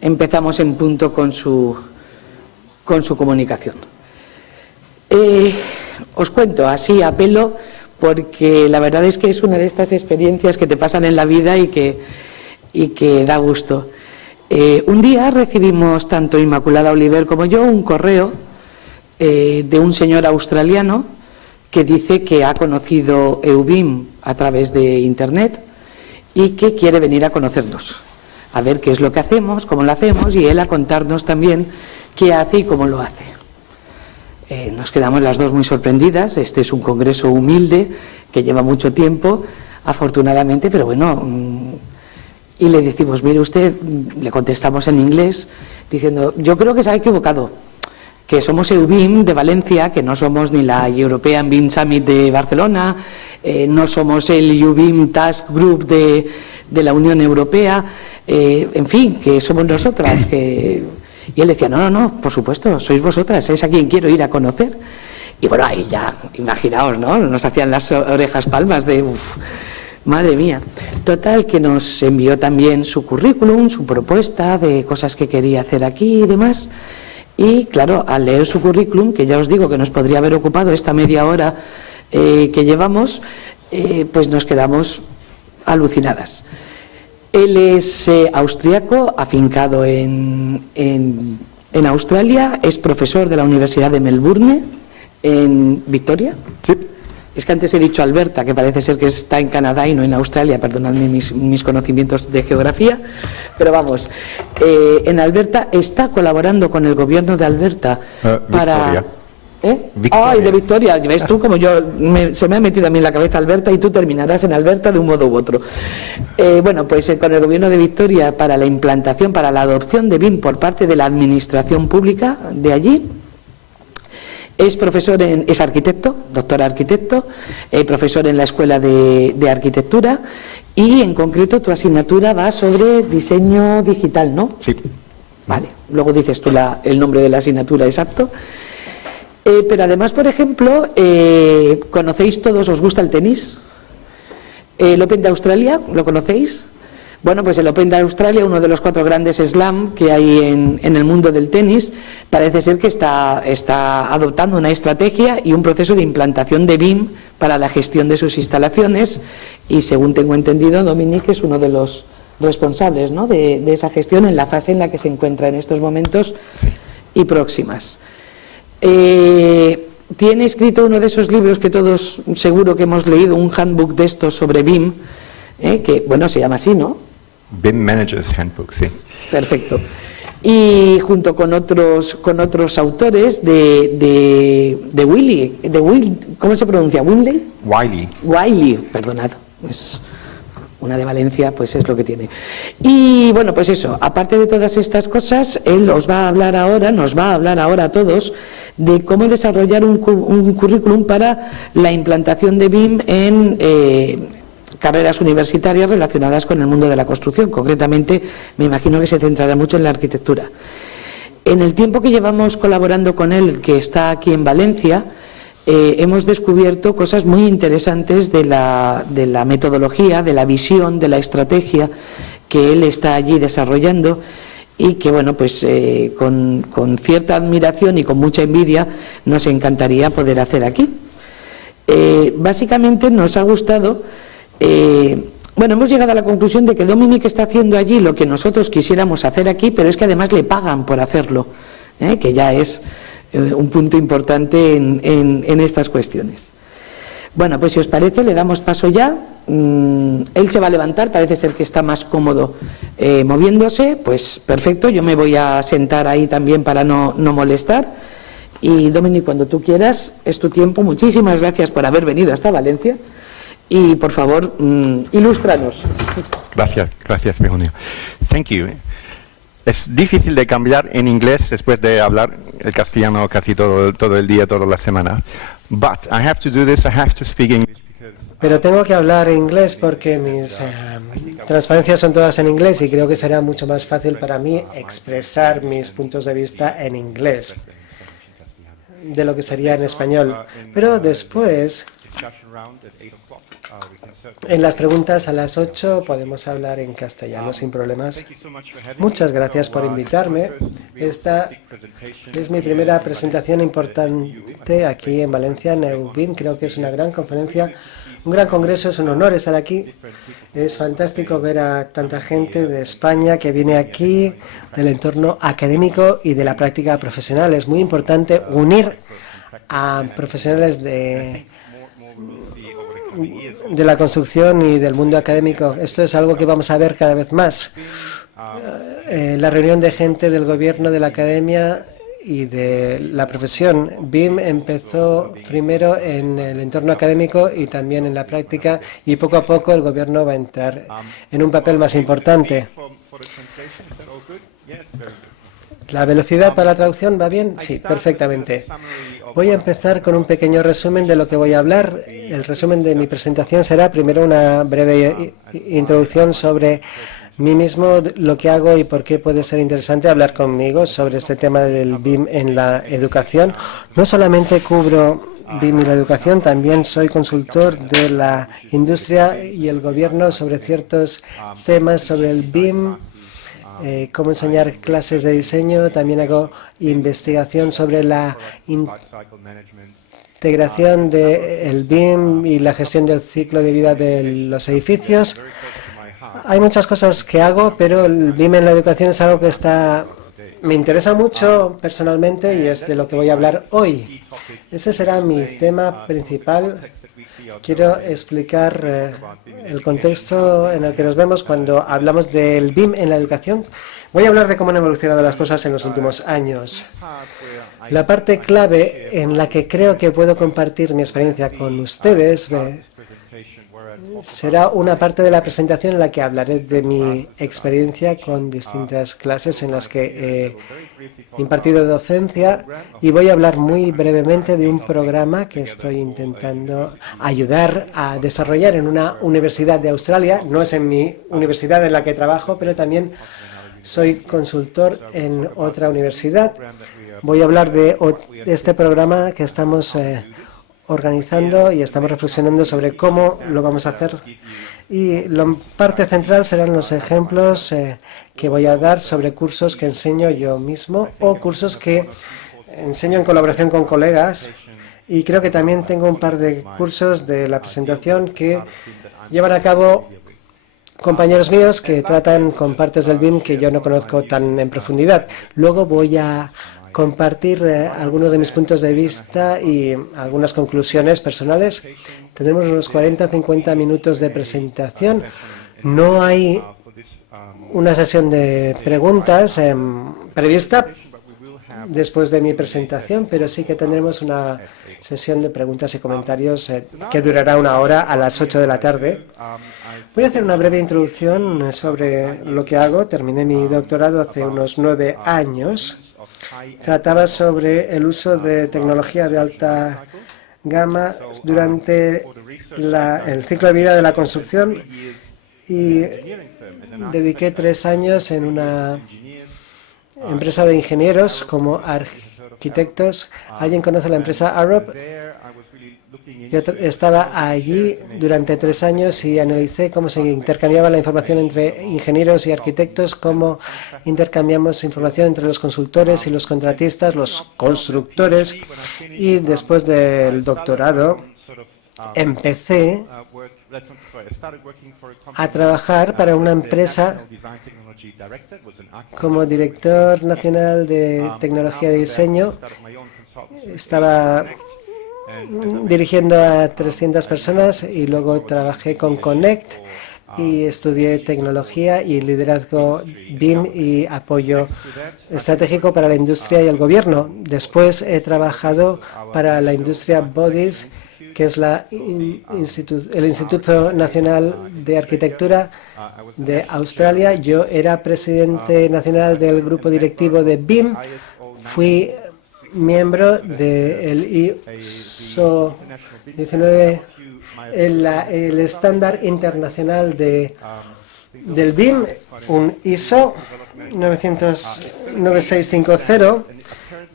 empezamos en punto con su comunicación. Os cuento así a pelo, porque la verdad es que es una de estas experiencias que te pasan en la vida y que da gusto. Un día recibimos, tanto Inmaculada Oliver como yo, un correo de un señor australiano que dice que ha conocido EUBIM a través de Internet y que quiere venir a conocernos, a ver qué es lo que hacemos, cómo lo hacemos, y él a contarnos también qué hace y cómo lo hace. Nos quedamos las dos muy sorprendidas. Este es un congreso humilde que lleva mucho tiempo, afortunadamente, pero bueno, y le decimos, mire usted, le contestamos en inglés diciendo, yo creo que se ha equivocado, que somos EUBIM de Valencia, que no somos ni la European BIM Summit de Barcelona, no somos el EUBIM Task Group de la Unión Europea, en fin, que somos nosotras, que... Y él decía, no, por supuesto, sois vosotras, es a quien quiero ir a conocer. Y bueno, ahí ya, imaginaos, ¿no? Nos hacían las orejas palmas de, madre mía. Total, que nos envió también su currículum, su propuesta de cosas que quería hacer aquí y demás. Y claro, al leer su currículum, que ya os digo que nos podría haber ocupado esta media hora que llevamos, pues nos quedamos alucinadas. Él es austriaco, afincado en Australia, es profesor de la Universidad de Melbourne, en Victoria. Sí. Es que antes he dicho Alberta, que parece ser que está en Canadá y no en Australia, perdonadme mis conocimientos de geografía, pero vamos, en Alberta está colaborando con el gobierno de Alberta para... Victoria. Ay, de Victoria, ves tú como yo, se me ha metido a mí en la cabeza Alberta y tú terminarás en Alberta de un modo u otro. Bueno, pues con el gobierno de Victoria para la implantación, para la adopción de BIM por parte de la administración pública de allí. Es profesor, es arquitecto, doctor arquitecto, profesor en la Escuela de Arquitectura, y en concreto tu asignatura va sobre diseño digital, ¿no? Sí. Vale, luego dices tú el nombre de la asignatura exacto. Pero además, por ejemplo, ¿conocéis todos, os gusta el tenis? ¿El Open de Australia, lo conocéis? Bueno, pues el Open de Australia, uno de los 4 grandes slam que hay en el mundo del tenis, parece ser que está adoptando una estrategia y un proceso de implantación de BIM para la gestión de sus instalaciones, y según tengo entendido, Dominique es uno de los responsables, ¿no?, de esa gestión en la fase en la que se encuentra en estos momentos y próximas. Tiene escrito uno de esos libros que todos seguro que hemos leído, un handbook de estos sobre BIM, que, bueno, se llama así, ¿no? BIM Manager's Handbook, sí. Perfecto. Y junto con otros autores de Wiley, ¿cómo se pronuncia? ¿Wiley? Wiley, perdonad. Es una de Valencia, pues es lo que tiene. Y bueno, pues eso, aparte de todas estas cosas, él nos va a hablar ahora a todos de cómo desarrollar un currículum para la implantación de BIM en carreras universitarias relacionadas con el mundo de la construcción. Concretamente, me imagino que se centrará mucho en la arquitectura. En el tiempo que llevamos colaborando con él, que está aquí en Valencia, hemos descubierto cosas muy interesantes de la metodología, de la visión, de la estrategia que él está allí desarrollando, y que, bueno, pues con cierta admiración y con mucha envidia nos encantaría poder hacer aquí. Básicamente nos ha gustado, bueno, hemos llegado a la conclusión de que Dominique está haciendo allí lo que nosotros quisiéramos hacer aquí, pero es que además le pagan por hacerlo, que ya es un punto importante en estas cuestiones. Bueno, pues si os parece, le damos paso ya. Él se va a levantar, parece ser que está más cómodo moviéndose. Pues perfecto, yo me voy a sentar ahí también para no molestar. Y Dominique, cuando tú quieras, es tu tiempo. Muchísimas gracias por haber venido hasta Valencia. Y por favor, ilústranos. Gracias, Begoña. Thank you. Es difícil de cambiar en inglés después de hablar el castellano casi todo el día, toda la semana. But I have to do this, I have to speak English. Pero tengo que hablar inglés porque mis transparencias son todas en inglés y creo que será mucho más fácil para mí expresar mis puntos de vista en inglés de lo que sería en español. Pero después En las preguntas a las 8 podemos hablar en castellano sin problemas. Muchas gracias por invitarme. Esta es mi primera presentación importante aquí en Valencia, en EUBIM. Creo que es una gran conferencia, un gran congreso. Es un honor estar aquí. Es fantástico ver a tanta gente de España que viene aquí, del entorno académico y de la práctica profesional. Es muy importante unir a profesionales de la construcción y del mundo académico. Esto es algo que vamos a ver cada vez más. La reunión de gente del gobierno, de la academia y de la profesión. BIM empezó primero en el entorno académico y también en la práctica, y poco a poco el gobierno va a entrar en un papel más importante. ¿La velocidad para la traducción va bien? Sí, perfectamente. Voy a empezar con un pequeño resumen de lo que voy a hablar. El resumen de mi presentación será primero una breve introducción sobre mí mismo, lo que hago y por qué puede ser interesante hablar conmigo sobre este tema del BIM en la educación. No solamente cubro BIM y la educación, también soy consultor de la industria y el gobierno sobre ciertos temas sobre el BIM, cómo enseñar clases de diseño. También hago investigación sobre la integración del BIM y la gestión del ciclo de vida de los edificios. Hay muchas cosas que hago, pero el BIM en la educación es algo que me interesa mucho personalmente y es de lo que voy a hablar hoy. Ese será mi tema principal. Quiero explicar el contexto en el que nos vemos cuando hablamos del BIM en la educación. Voy a hablar de cómo han evolucionado las cosas en los últimos años. La parte clave en la que creo que puedo compartir mi experiencia con ustedes será una parte de la presentación en la que hablaré de mi experiencia con distintas clases en las que he impartido docencia, y voy a hablar muy brevemente de un programa que estoy intentando ayudar a desarrollar en una universidad de Australia. No es en mi universidad en la que trabajo, pero también soy consultor en otra universidad. Voy a hablar de este programa que estamos organizando y estamos reflexionando sobre cómo lo vamos a hacer. Y la parte central serán los ejemplos que voy a dar sobre cursos que enseño yo mismo o cursos que enseño en colaboración con colegas. Y creo que también tengo un par de cursos de la presentación que llevan a cabo compañeros míos que tratan con partes del BIM que yo no conozco tan en profundidad. Luego voy a compartir algunos de mis puntos de vista y algunas conclusiones personales. Tendremos unos 40-50 minutos de presentación. No hay una sesión de preguntas prevista después de mi presentación, pero sí que tendremos una sesión de preguntas y comentarios que durará 1 hora a las 8 de la tarde. Voy a hacer una breve introducción sobre lo que hago. Terminé mi doctorado hace unos 9 años. Trataba sobre el uso de tecnología de alta gama durante el ciclo de vida de la construcción, y dediqué 3 años en una empresa de ingenieros como arquitectos. ¿Alguien conoce la empresa Arup? Yo estaba allí durante 3 años y analicé cómo se intercambiaba la información entre ingenieros y arquitectos, cómo intercambiamos información entre los consultores y los contratistas, los constructores. Y después del doctorado empecé a trabajar para una empresa como director nacional de tecnología de diseño. Estaba dirigiendo a 300 personas y luego trabajé con Connect y estudié tecnología y liderazgo BIM y apoyo estratégico para la industria y el gobierno. Después he trabajado para la industria Bodies, que es el Instituto Nacional de Arquitectura de Australia. Yo era presidente nacional del grupo directivo de BIM. Fui miembro del ISO 19, el estándar internacional del BIM, un ISO 9650.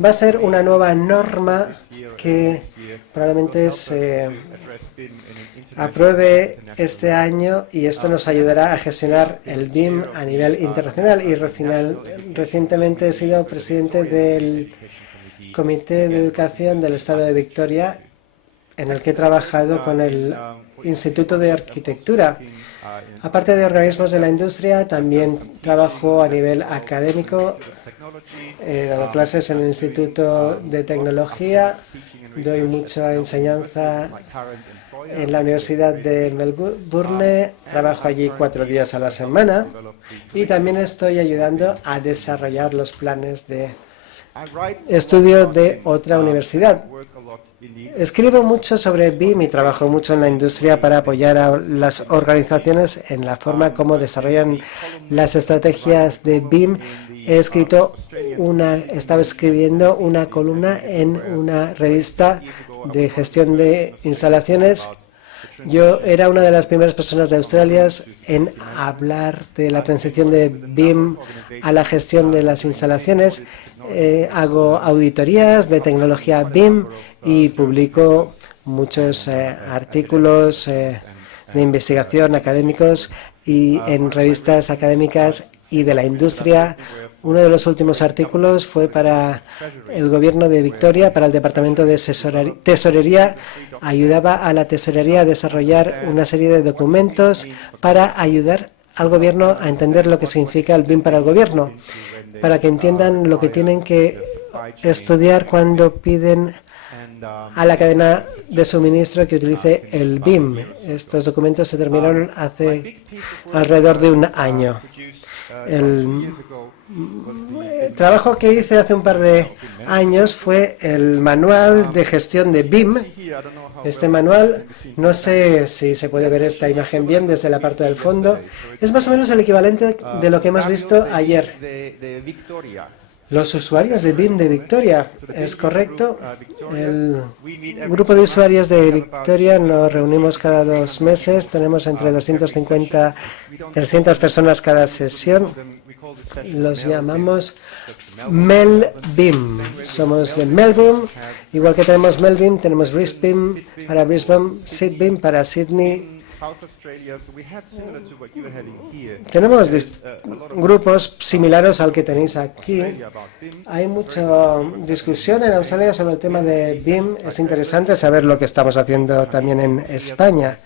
Va a ser una nueva norma que probablemente se apruebe este año y esto nos ayudará a gestionar el BIM a nivel internacional. Y recientemente he sido presidente del Comité de Educación del Estado de Victoria, en el que he trabajado con el Instituto de Arquitectura. Aparte de organismos de la industria, también trabajo a nivel académico. He dado clases en el Instituto de Tecnología, doy mucha enseñanza en la Universidad de Melbourne, trabajo allí 4 días a la semana y también estoy ayudando a desarrollar los planes de estudio de otra universidad. Escribo mucho sobre BIM y trabajo mucho en la industria para apoyar a las organizaciones en la forma como desarrollan las estrategias de BIM. Estaba escribiendo una columna en una revista de gestión de instalaciones. Yo era una de las primeras personas de Australia en hablar de la transición de BIM a la gestión de las instalaciones. Hago auditorías de tecnología BIM y publico muchos artículos de investigación académicos y en revistas académicas y de la industria. Uno de los últimos artículos fue para el Gobierno de Victoria, para el Departamento de Tesorería. Ayudaba a la Tesorería a desarrollar una serie de documentos para ayudar al Gobierno a entender lo que significa el BIM para el Gobierno, para que entiendan lo que tienen que estudiar cuando piden a la cadena de suministro que utilice el BIM. Estos documentos se terminaron hace alrededor de un año. El trabajo que hice hace un par de años fue el manual de gestión de BIM. Este manual, no sé si se puede ver esta imagen bien desde la parte del fondo, es más o menos el equivalente de lo que hemos visto ayer. Los usuarios de BIM de Victoria, ¿es correcto? El grupo de usuarios de Victoria nos reunimos cada 2 meses, tenemos entre 250 y 300 personas cada sesión. Los llamamos MelBIM. Somos de Melbourne, igual que tenemos MelBIM, tenemos Brisbane para Brisbane, SydBIM para Sydney. Tenemos grupos similares al que tenéis aquí. Hay mucha discusión en Australia sobre el tema de BIM. Es interesante saber lo que estamos haciendo también en España.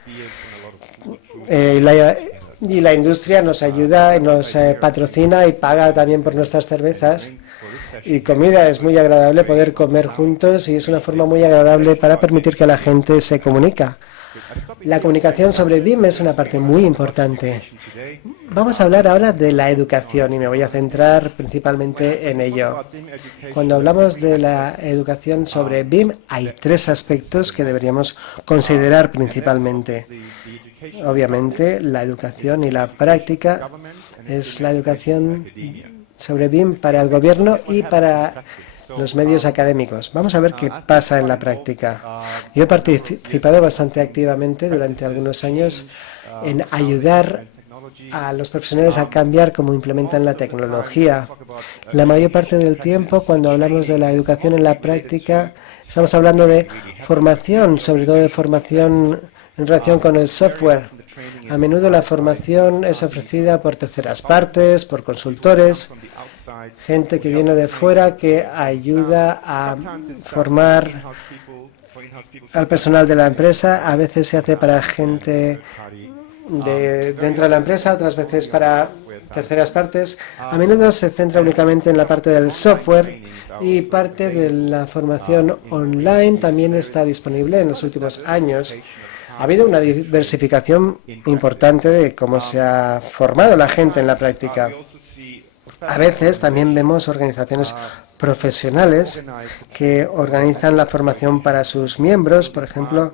Y la industria nos ayuda, nos patrocina y paga también por nuestras cervezas y comida. Es muy agradable poder comer juntos y es una forma muy agradable para permitir que la gente se comunica. La comunicación sobre BIM es una parte muy importante. Vamos a hablar ahora de la educación y me voy a centrar principalmente en ello. Cuando hablamos de la educación sobre BIM, hay 3 aspectos que deberíamos considerar principalmente. Obviamente, la educación y la práctica es la educación sobre BIM para el gobierno y para los medios académicos. Vamos a ver qué pasa en la práctica. Yo he participado bastante activamente durante algunos años en ayudar a los profesionales a cambiar cómo implementan la tecnología. La mayor parte del tiempo, cuando hablamos de la educación en la práctica, estamos hablando de formación, sobre todo de formación en relación con el software. A menudo la formación es ofrecida por terceras partes, por consultores, gente que viene de fuera que ayuda a formar al personal de la empresa. A veces se hace para gente dentro de la empresa, otras veces para terceras partes. A menudo se centra únicamente en la parte del software y parte de la formación online también está disponible en los últimos años. Ha habido una diversificación importante de cómo se ha formado la gente en la práctica. A veces también vemos organizaciones profesionales que organizan la formación para sus miembros, por ejemplo,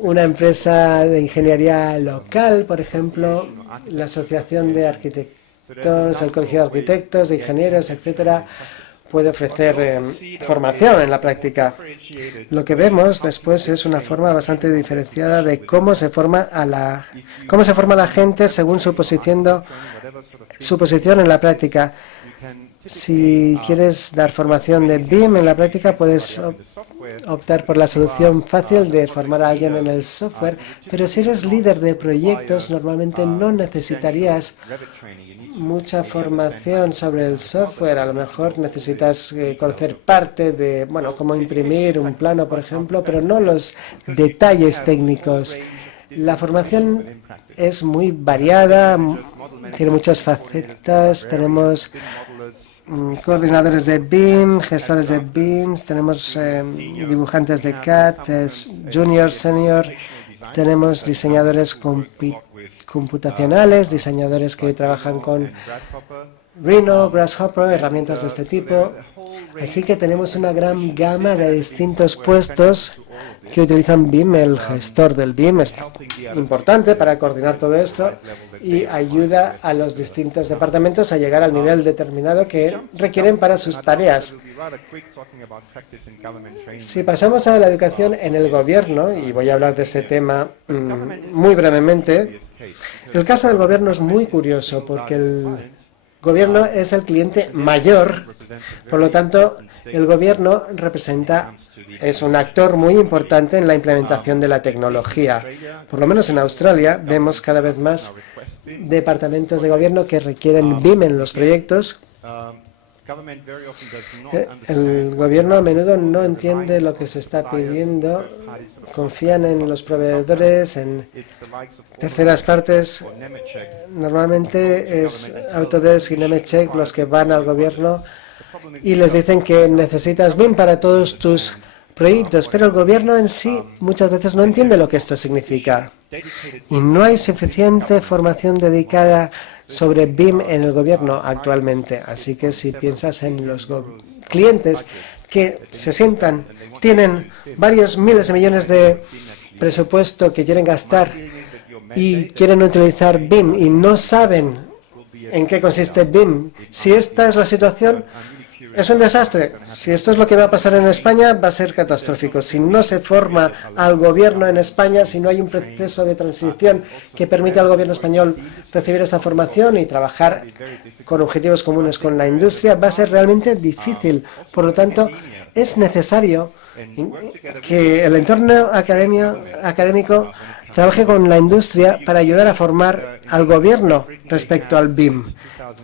una empresa de ingeniería local, por ejemplo, la Asociación de Arquitectos, el Colegio de Arquitectos, de Ingenieros, etcétera, puede ofrecer formación en la práctica. Lo que vemos después es una forma bastante diferenciada de cómo se forma la gente según su posición en la práctica. Si quieres dar formación de BIM en la práctica, puedes optar por la solución fácil de formar a alguien en el software, pero si eres líder de proyectos, normalmente no necesitarías mucha formación sobre el software. A lo mejor necesitas conocer parte de, bueno, cómo imprimir un plano, por ejemplo, pero no los detalles técnicos. La formación es muy variada, tiene muchas facetas. Tenemos coordinadores de BIM, gestores de BIM, tenemos dibujantes de CAD, junior, senior, tenemos diseñadores computacionales, diseñadores que trabajan con Rhino, Grasshopper, herramientas de este tipo. Así que tenemos una gran gama de distintos puestos que utilizan BIM. El gestor del BIM es importante para coordinar todo esto y ayuda a los distintos departamentos a llegar al nivel determinado que requieren para sus tareas. Si pasamos a la educación en el gobierno, y voy a hablar de este tema muy brevemente, el caso del gobierno es muy curioso porque el gobierno es el cliente mayor, por lo tanto, el gobierno es un actor muy importante en la implementación de la tecnología. Por lo menos en Australia vemos cada vez más departamentos de gobierno que requieren BIM en los proyectos. El gobierno a menudo no entiende lo que se está pidiendo, confían en los proveedores, en terceras partes. Normalmente es Autodesk y Nemetschek los que van al gobierno y les dicen que necesitas BIM para todos tus proyectos, pero el gobierno en sí muchas veces no entiende lo que esto significa. Y no hay suficiente formación dedicada sobre BIM en el gobierno actualmente. Así que si piensas en los clientes que se sientan, tienen varios miles de millones de presupuesto que quieren gastar y quieren utilizar BIM y no saben en qué consiste BIM, si esta es la situación, es un desastre. Si esto es lo que va a pasar en España, va a ser catastrófico. Si no se forma al gobierno en España, si no hay un proceso de transición que permita al gobierno español recibir esta formación y trabajar con objetivos comunes con la industria, va a ser realmente difícil. Por lo tanto, es necesario que el entorno académico trabaje con la industria para ayudar a formar al gobierno respecto al BIM.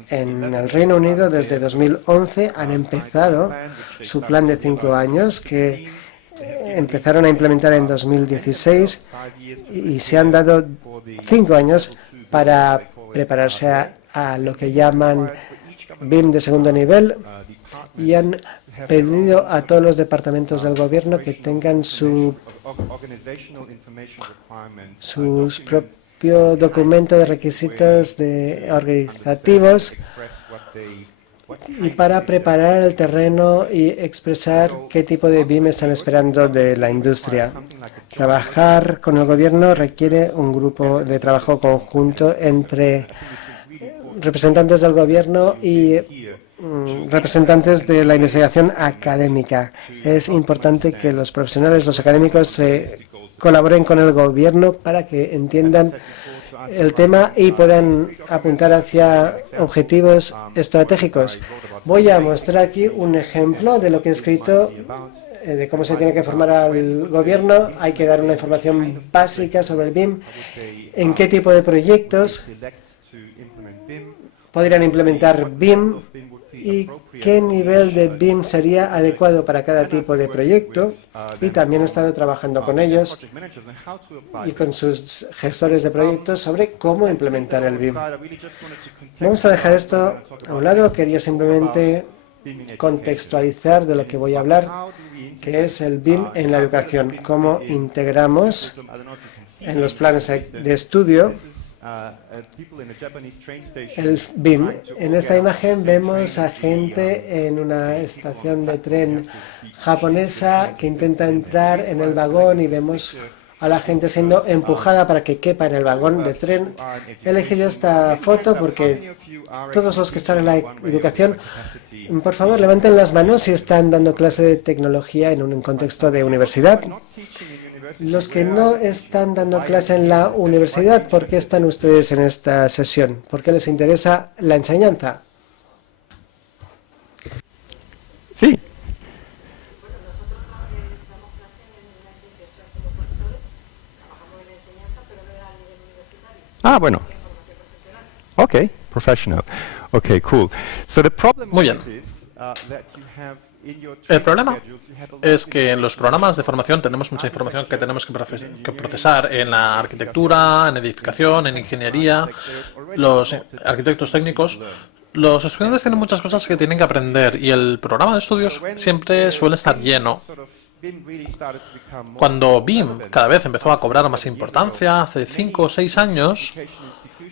En el Reino Unido, desde 2011, han empezado su plan de 5 años que empezaron a implementar en 2016 y se han dado 5 años para prepararse a lo que llaman BIM de segundo nivel y han pedido a todos los departamentos del gobierno que tengan su propio documento de requisitos organizativos y para preparar el terreno y expresar qué tipo de BIM están esperando de la industria. Trabajar con el gobierno requiere un grupo de trabajo conjunto entre representantes del gobierno y representantes de la investigación académica. Es importante que los profesionales, los académicos, colaboren con el gobierno para que entiendan el tema y puedan apuntar hacia objetivos estratégicos. Voy a mostrar aquí un ejemplo de lo que he escrito, de cómo se tiene que formar al gobierno. Hay que dar una información básica sobre el BIM, en qué tipo de proyectos podrían implementar BIM y qué nivel de BIM sería adecuado para cada tipo de proyecto. Y también he estado trabajando con ellos y con sus gestores de proyectos sobre cómo implementar el BIM. Vamos a dejar esto a un lado. Quería simplemente contextualizar de lo que voy a hablar, que es el BIM en la educación. Cómo integramos en los planes de estudio el BIM. En esta imagen vemos a gente en una estación de tren japonesa que intenta entrar en el vagón y vemos a la gente siendo empujada para que quepa en el vagón de tren. He elegido esta foto porque todos los que están en la educación, por favor, levanten las manos si están dando clase de tecnología en un contexto de universidad. Los que no están dando clase en la universidad, ¿por qué están ustedes en esta sesión? ¿Por qué les interesa la enseñanza? Sí. Ah, bueno. Okay, professional. Okay, cool. So the problem Muy bien. is that you have in your El problema schedules, you have a lot es que en los programas de formación tenemos mucha información que tenemos que procesar en la arquitectura, en edificación, en ingeniería, los arquitectos técnicos. Los estudiantes tienen muchas cosas que tienen que aprender y el programa de estudios siempre suele estar lleno. Cuando BIM cada vez empezó a cobrar más importancia, hace 5 o 6 años,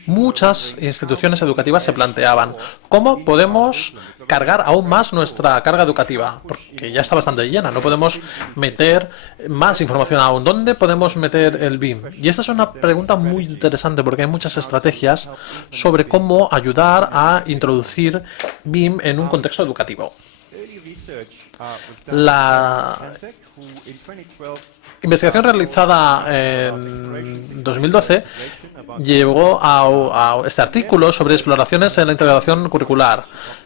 muchas instituciones educativas se planteaban cómo podemos cargar aún más nuestra carga educativa, porque ya está bastante llena, no podemos meter más información aún. ¿Dónde podemos meter el BIM? Y esta es una pregunta muy interesante porque hay muchas estrategias sobre cómo ayudar a introducir BIM en un contexto educativo. La investigación realizada en 2012 llevó a este artículo sobre exploraciones en la integración curricular.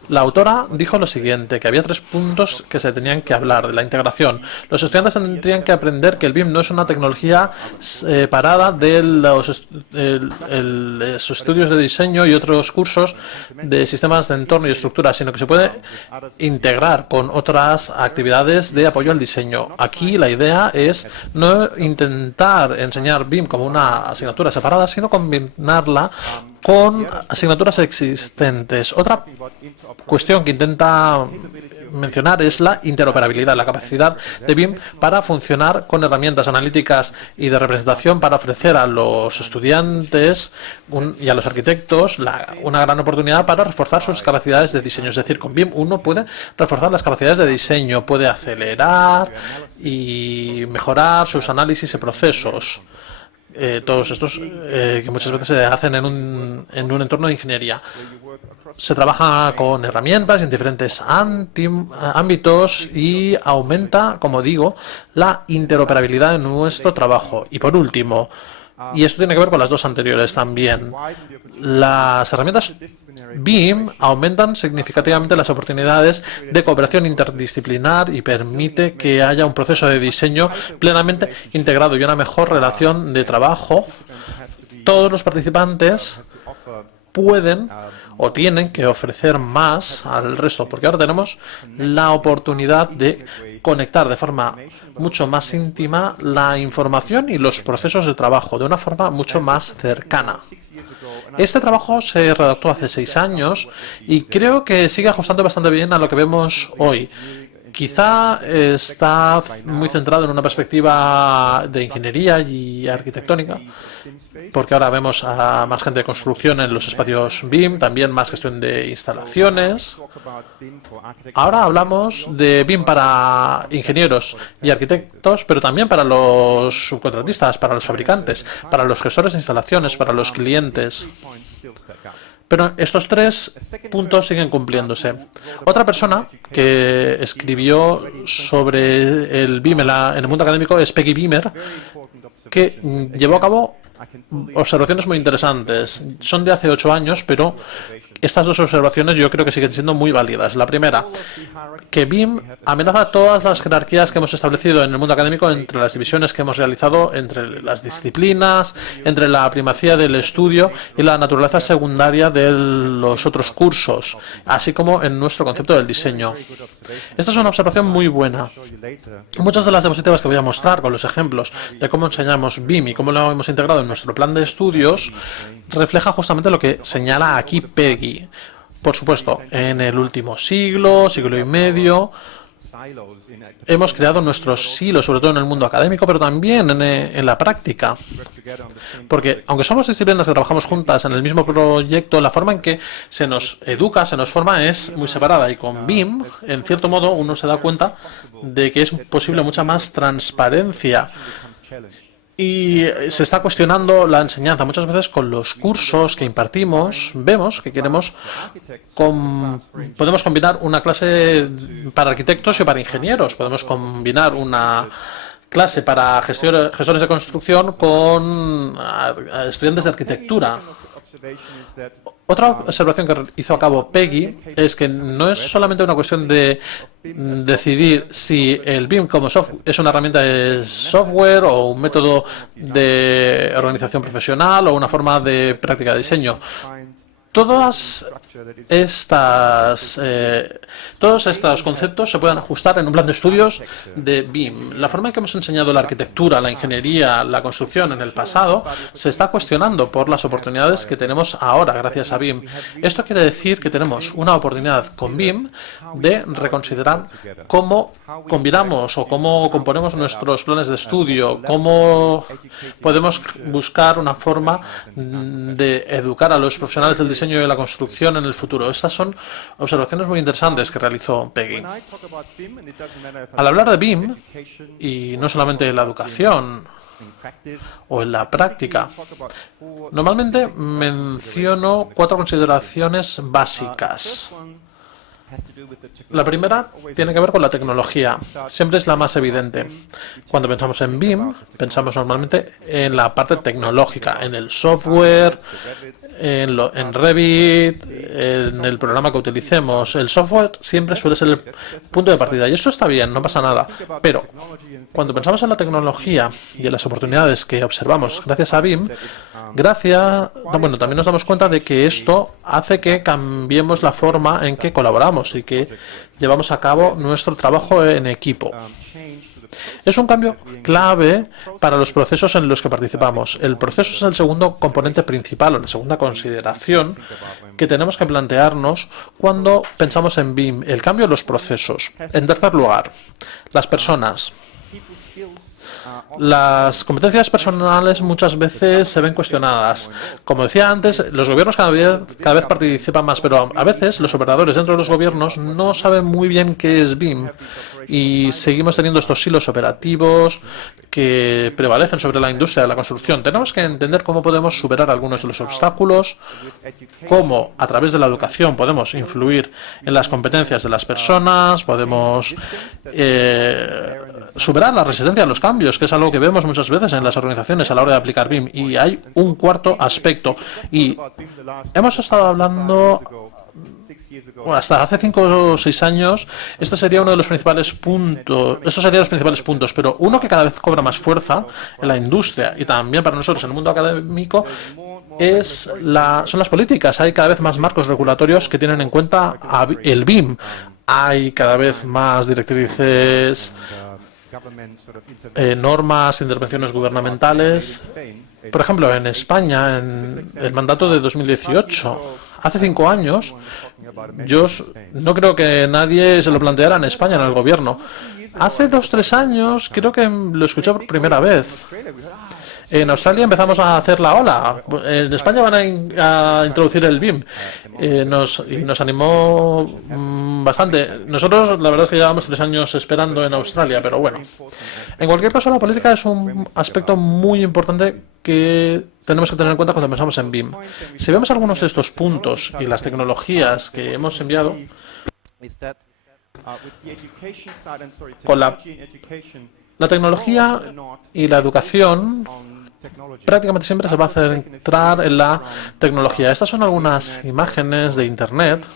La autora dijo lo siguiente, que había 3 puntos que se tenían que hablar de la integración. Los estudiantes tendrían que aprender que el BIM no es una tecnología separada de los estudios de diseño y otros cursos de sistemas de entorno y estructuras, sino que se puede integrar con otras actividades de apoyo al diseño. Aquí la idea es no intentar enseñar BIM como una asignatura separada, sino combinarla con asignaturas existentes. Otra cuestión que intenta mencionar es la interoperabilidad, la capacidad de BIM para funcionar con herramientas analíticas y de representación para ofrecer a los estudiantes y a los arquitectos una gran oportunidad para reforzar sus capacidades de diseño. Es decir, con BIM uno puede reforzar las capacidades de diseño, puede acelerar y mejorar sus análisis y procesos. Todos estos que muchas veces se hacen en un entorno de ingeniería. Se trabaja con herramientas en diferentes ámbitos y aumenta, como digo, la interoperabilidad en nuestro trabajo. Y por último, y esto tiene que ver con las 2 anteriores también, las herramientas BIM aumentan significativamente las oportunidades de cooperación interdisciplinar y permite que haya un proceso de diseño plenamente integrado y una mejor relación de trabajo. Todos los participantes pueden o tienen que ofrecer más al resto, porque ahora tenemos la oportunidad de conectar de forma mucho más íntima la información y los procesos de trabajo de una forma mucho más cercana. Este trabajo se redactó hace 6 años y creo que sigue ajustando bastante bien a lo que vemos hoy. Quizá está muy centrado en una perspectiva de ingeniería y arquitectónica, porque ahora vemos a más gente de construcción en los espacios BIM, también más gestión de instalaciones. Ahora hablamos de BIM para ingenieros y arquitectos, pero también para los subcontratistas, para los fabricantes, para los gestores de instalaciones, para los clientes. Pero estos 3 puntos siguen cumpliéndose. Otra persona que escribió sobre el BIM en el mundo académico es Peggy Beamer, que llevó a cabo observaciones muy interesantes. Son de hace 8 años, pero estas 2 observaciones yo creo que siguen siendo muy válidas. La primera, que BIM amenaza todas las jerarquías que hemos establecido en el mundo académico entre las divisiones que hemos realizado, entre las disciplinas, entre la primacía del estudio y la naturaleza secundaria de los otros cursos, así como en nuestro concepto del diseño. Esta es una observación muy buena. Muchas de las diapositivas que voy a mostrar con los ejemplos de cómo enseñamos BIM y cómo lo hemos integrado en nuestro plan de estudios refleja justamente lo que señala aquí Peggy. Por supuesto, en el último siglo y medio, hemos creado nuestros silos, sobre todo en el mundo académico, pero también en la práctica. Porque, aunque somos disciplinas que trabajamos juntas en el mismo proyecto, la forma en que se nos educa, se nos forma, es muy separada. Y con BIM, en cierto modo, uno se da cuenta de que es posible mucha más transparencia. Y se está cuestionando la enseñanza. Muchas veces con los cursos que impartimos vemos que podemos combinar una clase para arquitectos y para ingenieros. Podemos combinar una clase para gestores de construcción con estudiantes de arquitectura. Otra observación que hizo a cabo Peggy es que no es solamente una cuestión de decidir si el BIM como es una herramienta de software o un método de organización profesional o una forma de práctica de diseño. Todos estos conceptos se pueden ajustar en un plan de estudios de BIM. La forma en que hemos enseñado la arquitectura, la ingeniería, la construcción en el pasado se está cuestionando por las oportunidades que tenemos ahora gracias a BIM. Esto quiere decir que tenemos una oportunidad con BIM de reconsiderar cómo combinamos o cómo componemos nuestros planes de estudio, cómo podemos buscar una forma de educar a los profesionales del diseño y la construcción en el futuro. Estas son observaciones muy interesantes que realizó Peggy. Al hablar de BIM, y no solamente en la educación o en la práctica, normalmente menciono 4 consideraciones básicas. La primera tiene que ver con la tecnología. Siempre es la más evidente. Cuando pensamos en BIM, pensamos normalmente en la parte tecnológica, en el software, en Revit, en el programa que utilicemos. El software siempre suele ser el punto de partida y eso está bien, no pasa nada. Pero cuando pensamos en la tecnología y en las oportunidades que observamos gracias a BIM, también nos damos cuenta de que esto hace que cambiemos la forma en que colaboramos y que llevamos a cabo nuestro trabajo en equipo. Es un cambio clave para los procesos en los que participamos. El proceso es el segundo componente principal o la segunda consideración que tenemos que plantearnos cuando pensamos en BIM, el cambio en los procesos. En tercer lugar, las personas. Las competencias personales muchas veces se ven cuestionadas. Como decía antes, los gobiernos cada vez participan más, pero a veces los operadores dentro de los gobiernos no saben muy bien qué es BIM y seguimos teniendo estos silos operativos que prevalecen sobre la industria de la construcción. Tenemos que entender cómo podemos superar algunos de los obstáculos, cómo a través de la educación podemos influir en las competencias de las personas, podemos superar la resistencia a los cambios, que es algo que vemos muchas veces en las organizaciones a la hora de aplicar BIM. Y hay un cuarto aspecto. Y hemos estado hablando hasta hace 5 o 6 años, este sería uno de los principales puntos. Estos serían los principales puntos, pero uno que cada vez cobra más fuerza en la industria y también para nosotros en el mundo académico son las políticas. Hay cada vez más marcos regulatorios que tienen en cuenta el BIM. Hay cada vez más directrices, normas, intervenciones gubernamentales. Por ejemplo, en España, en el mandato de 2018, hace 5 años, yo no creo que nadie se lo planteara en España, en el gobierno. Hace 2 o 3 años, creo que lo escuché por primera vez. En Australia empezamos a hacer la ola. En España van a introducir el BIM. Nos animó bastante. Nosotros, la verdad es que llevamos 3 años esperando en Australia, pero bueno. En cualquier caso, la política es un aspecto muy importante que tenemos que tener en cuenta cuando pensamos en BIM. Si vemos algunos de estos puntos y las tecnologías que hemos enviado, con la tecnología y la educación prácticamente siempre se va a centrar en la tecnología. Estas son algunas imágenes de Internet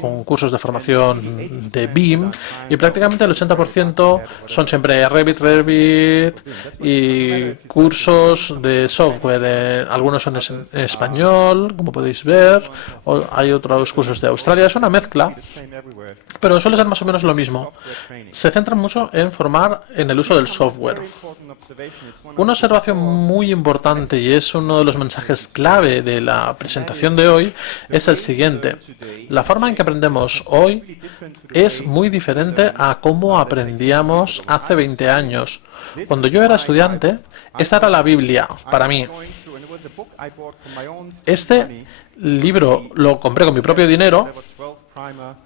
con cursos de formación de BIM y prácticamente el 80% son siempre Revit y cursos de software. Algunos son en español, como podéis ver, o hay otros cursos de Australia. Es una mezcla, pero suele ser más o menos lo mismo. Se centran mucho en formar en el uso del software. Una observación muy importante, y es uno de los mensajes clave de la presentación de hoy, es el siguiente. La forma en que aprendemos hoy es muy diferente a cómo aprendíamos hace 20 años. Cuando yo era estudiante, esa era la Biblia para mí. Este libro lo compré con mi propio dinero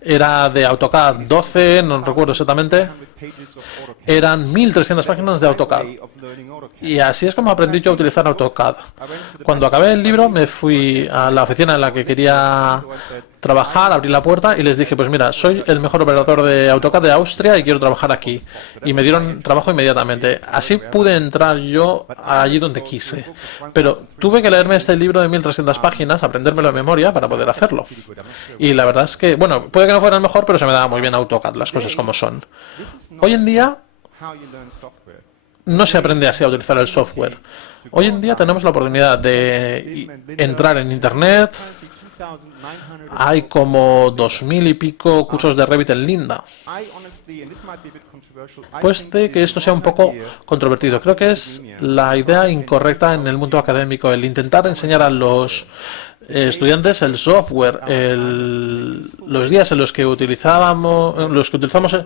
era de AutoCAD 12, no recuerdo exactamente. Eran 1300 páginas de AutoCAD. Y así es como aprendí yo a utilizar AutoCAD. Cuando acabé el libro me fui a la oficina en la que quería trabajar, abrí la puerta y les dije, pues mira, soy el mejor operador de AutoCAD de Austria y quiero trabajar aquí. Y me dieron trabajo inmediatamente. Así pude entrar yo allí donde quise. Pero tuve que leerme este libro de 1300 páginas, aprendérmelo de memoria para poder hacerlo. Y la verdad es que, bueno, puede que no fuera el mejor, pero se me daba muy bien AutoCAD, las cosas como son. Hoy en día no se aprende así a utilizar el software. Hoy en día tenemos la oportunidad de entrar en Internet. Hay como 2000 y pico cursos de Revit en Linda. Puede que esto sea un poco controvertido. Creo que es la idea incorrecta en el mundo académico, el intentar enseñar a los estudiantes el software. Los días en los que utilizamos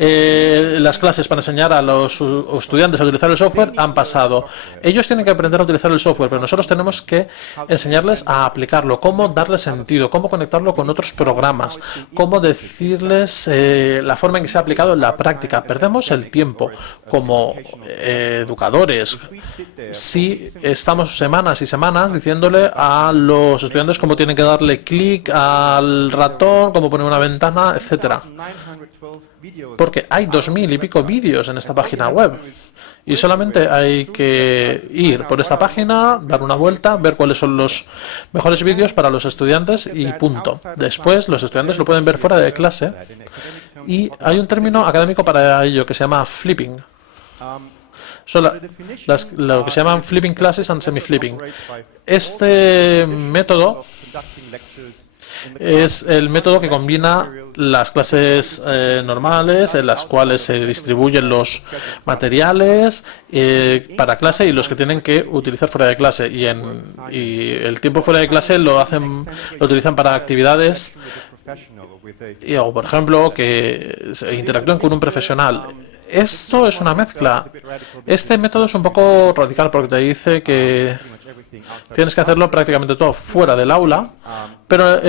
las clases para enseñar a los estudiantes a utilizar el software han pasado. Ellos tienen que aprender a utilizar el software, pero nosotros tenemos que enseñarles a aplicarlo, cómo darle sentido, cómo conectarlo con otros programas, cómo decirles la forma en que se ha aplicado en la práctica. Perdemos el tiempo como educadores si estamos semanas y semanas diciéndole a los estudiantes cómo tienen que darle clic al ratón, cómo poner una ventana, etcétera. Porque hay 2000 y pico vídeos en esta página web y solamente hay que ir por esta página, dar una vuelta, ver cuáles son los mejores vídeos para los estudiantes y punto. Después los estudiantes lo pueden ver fuera de clase y hay un término académico para ello que se llama flipping. Son lo que se llaman flipping classes and semi-flipping. Este método es el método que combina las clases normales en las cuales se distribuyen los materiales para clase y los que tienen que utilizar fuera de clase, y el tiempo fuera de clase lo utilizan para actividades o por ejemplo que interactúen con un profesional. Esto es una mezcla. Este método es un poco radical porque te dice que tienes que hacerlo prácticamente todo fuera del aula, pero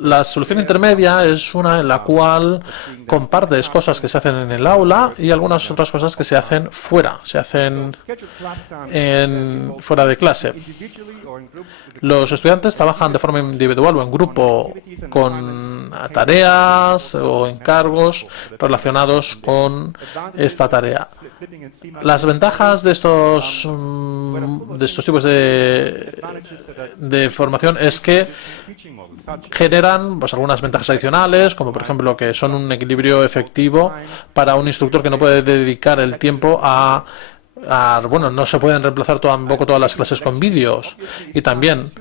la solución intermedia es una en la cual compartes cosas que se hacen en el aula y algunas otras cosas que se hacen fuera, fuera de clase. Los estudiantes trabajan de forma individual o en grupo con tareas o encargos relacionados con esta tarea. Las ventajas de estos tipos de formación es que generan pues algunas ventajas adicionales, como por ejemplo que son un equilibrio efectivo para un instructor que no puede dedicar el tiempo bueno, no se pueden reemplazar tampoco todas las clases con vídeos, y también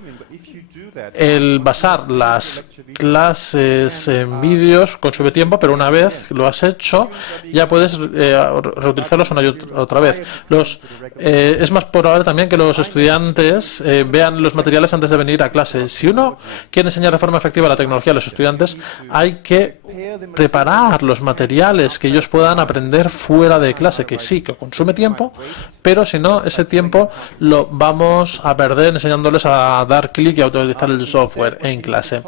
el basar las clases en vídeos consume tiempo, pero una vez lo has hecho ya puedes reutilizarlos una y otra vez. Es más probable también que los estudiantes vean los materiales antes de venir a clase. Si uno quiere enseñar de forma efectiva la tecnología a los estudiantes, hay que preparar los materiales que ellos puedan aprender fuera de clase, que sí, que consume tiempo, pero si no, ese tiempo lo vamos a perder enseñándoles a dar clic y a utilizar el software en clase.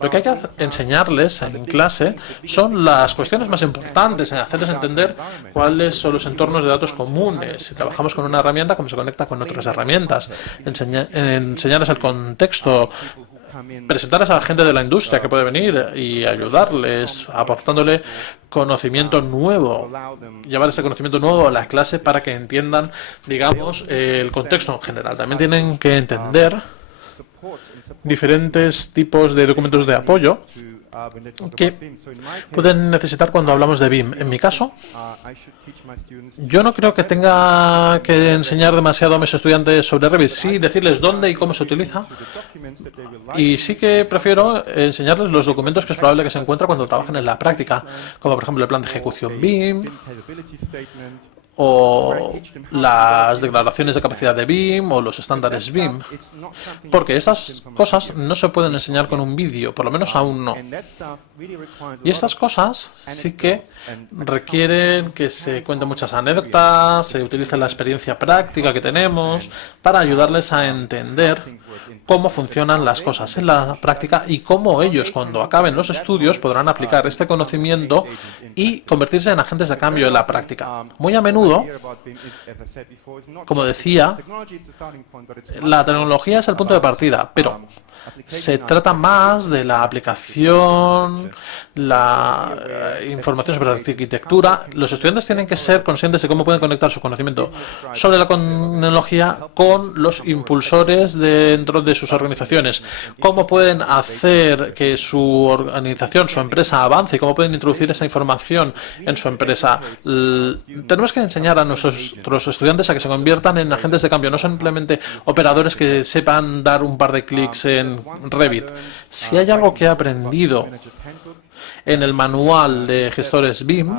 Lo que hay que enseñarles en clase son las cuestiones más importantes, hacerles entender cuáles son los entornos de datos comunes. Si trabajamos con una herramienta, cómo se conecta con otras herramientas, enseñarles el contexto, presentarles a la gente de la industria que puede venir y ayudarles, aportándole conocimiento nuevo, llevar ese conocimiento nuevo a la clase para que entiendan, digamos, el contexto en general. También tienen que entender diferentes tipos de documentos de apoyo que pueden necesitar cuando hablamos de BIM. En mi caso, yo no creo que tenga que enseñar demasiado a mis estudiantes sobre Revit, sí decirles dónde y cómo se utiliza, y sí que prefiero enseñarles los documentos que es probable que se encuentren cuando trabajen en la práctica, como por ejemplo el plan de ejecución BIM, o las declaraciones de capacidad de BIM o los estándares BIM, porque esas cosas no se pueden enseñar con un vídeo, por lo menos aún no. Y estas cosas sí que requieren que se cuenten muchas anécdotas, se utilice la experiencia práctica que tenemos para ayudarles a entender cómo funcionan las cosas en la práctica y cómo ellos, cuando acaben los estudios, podrán aplicar este conocimiento y convertirse en agentes de cambio en la práctica. Muy a menudo, como decía, la tecnología es el punto de partida, pero se trata más de la aplicación, la información sobre la arquitectura. Los estudiantes tienen que ser conscientes de cómo pueden conectar su conocimiento sobre la tecnología con los impulsores dentro de sus organizaciones, cómo pueden hacer que su organización, su empresa avance y cómo pueden introducir esa información en su empresa. Tenemos que enseñar a nuestros estudiantes a que se conviertan en agentes de cambio, no simplemente operadores que sepan dar un par de clics en Revit. Si hay algo que he aprendido en el manual de gestores BIM,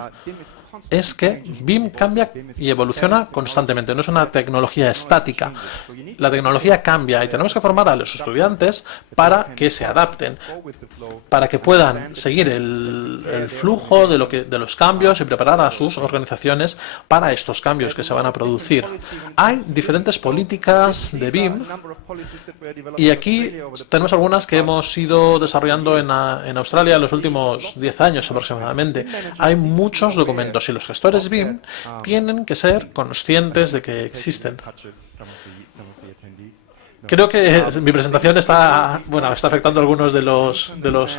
es que BIM cambia y evoluciona constantemente, no es una tecnología estática. La tecnología cambia y tenemos que formar a los estudiantes para que se adapten, para que puedan seguir el flujo de los cambios y preparar a sus organizaciones para estos cambios que se van a producir. Hay diferentes políticas de BIM y aquí tenemos algunas que hemos ido desarrollando en Australia en los últimos 10 años aproximadamente. Hay muchos documentos y los gestores BIM tienen que ser conscientes de que existen. Creo que mi presentación está afectando a algunos de los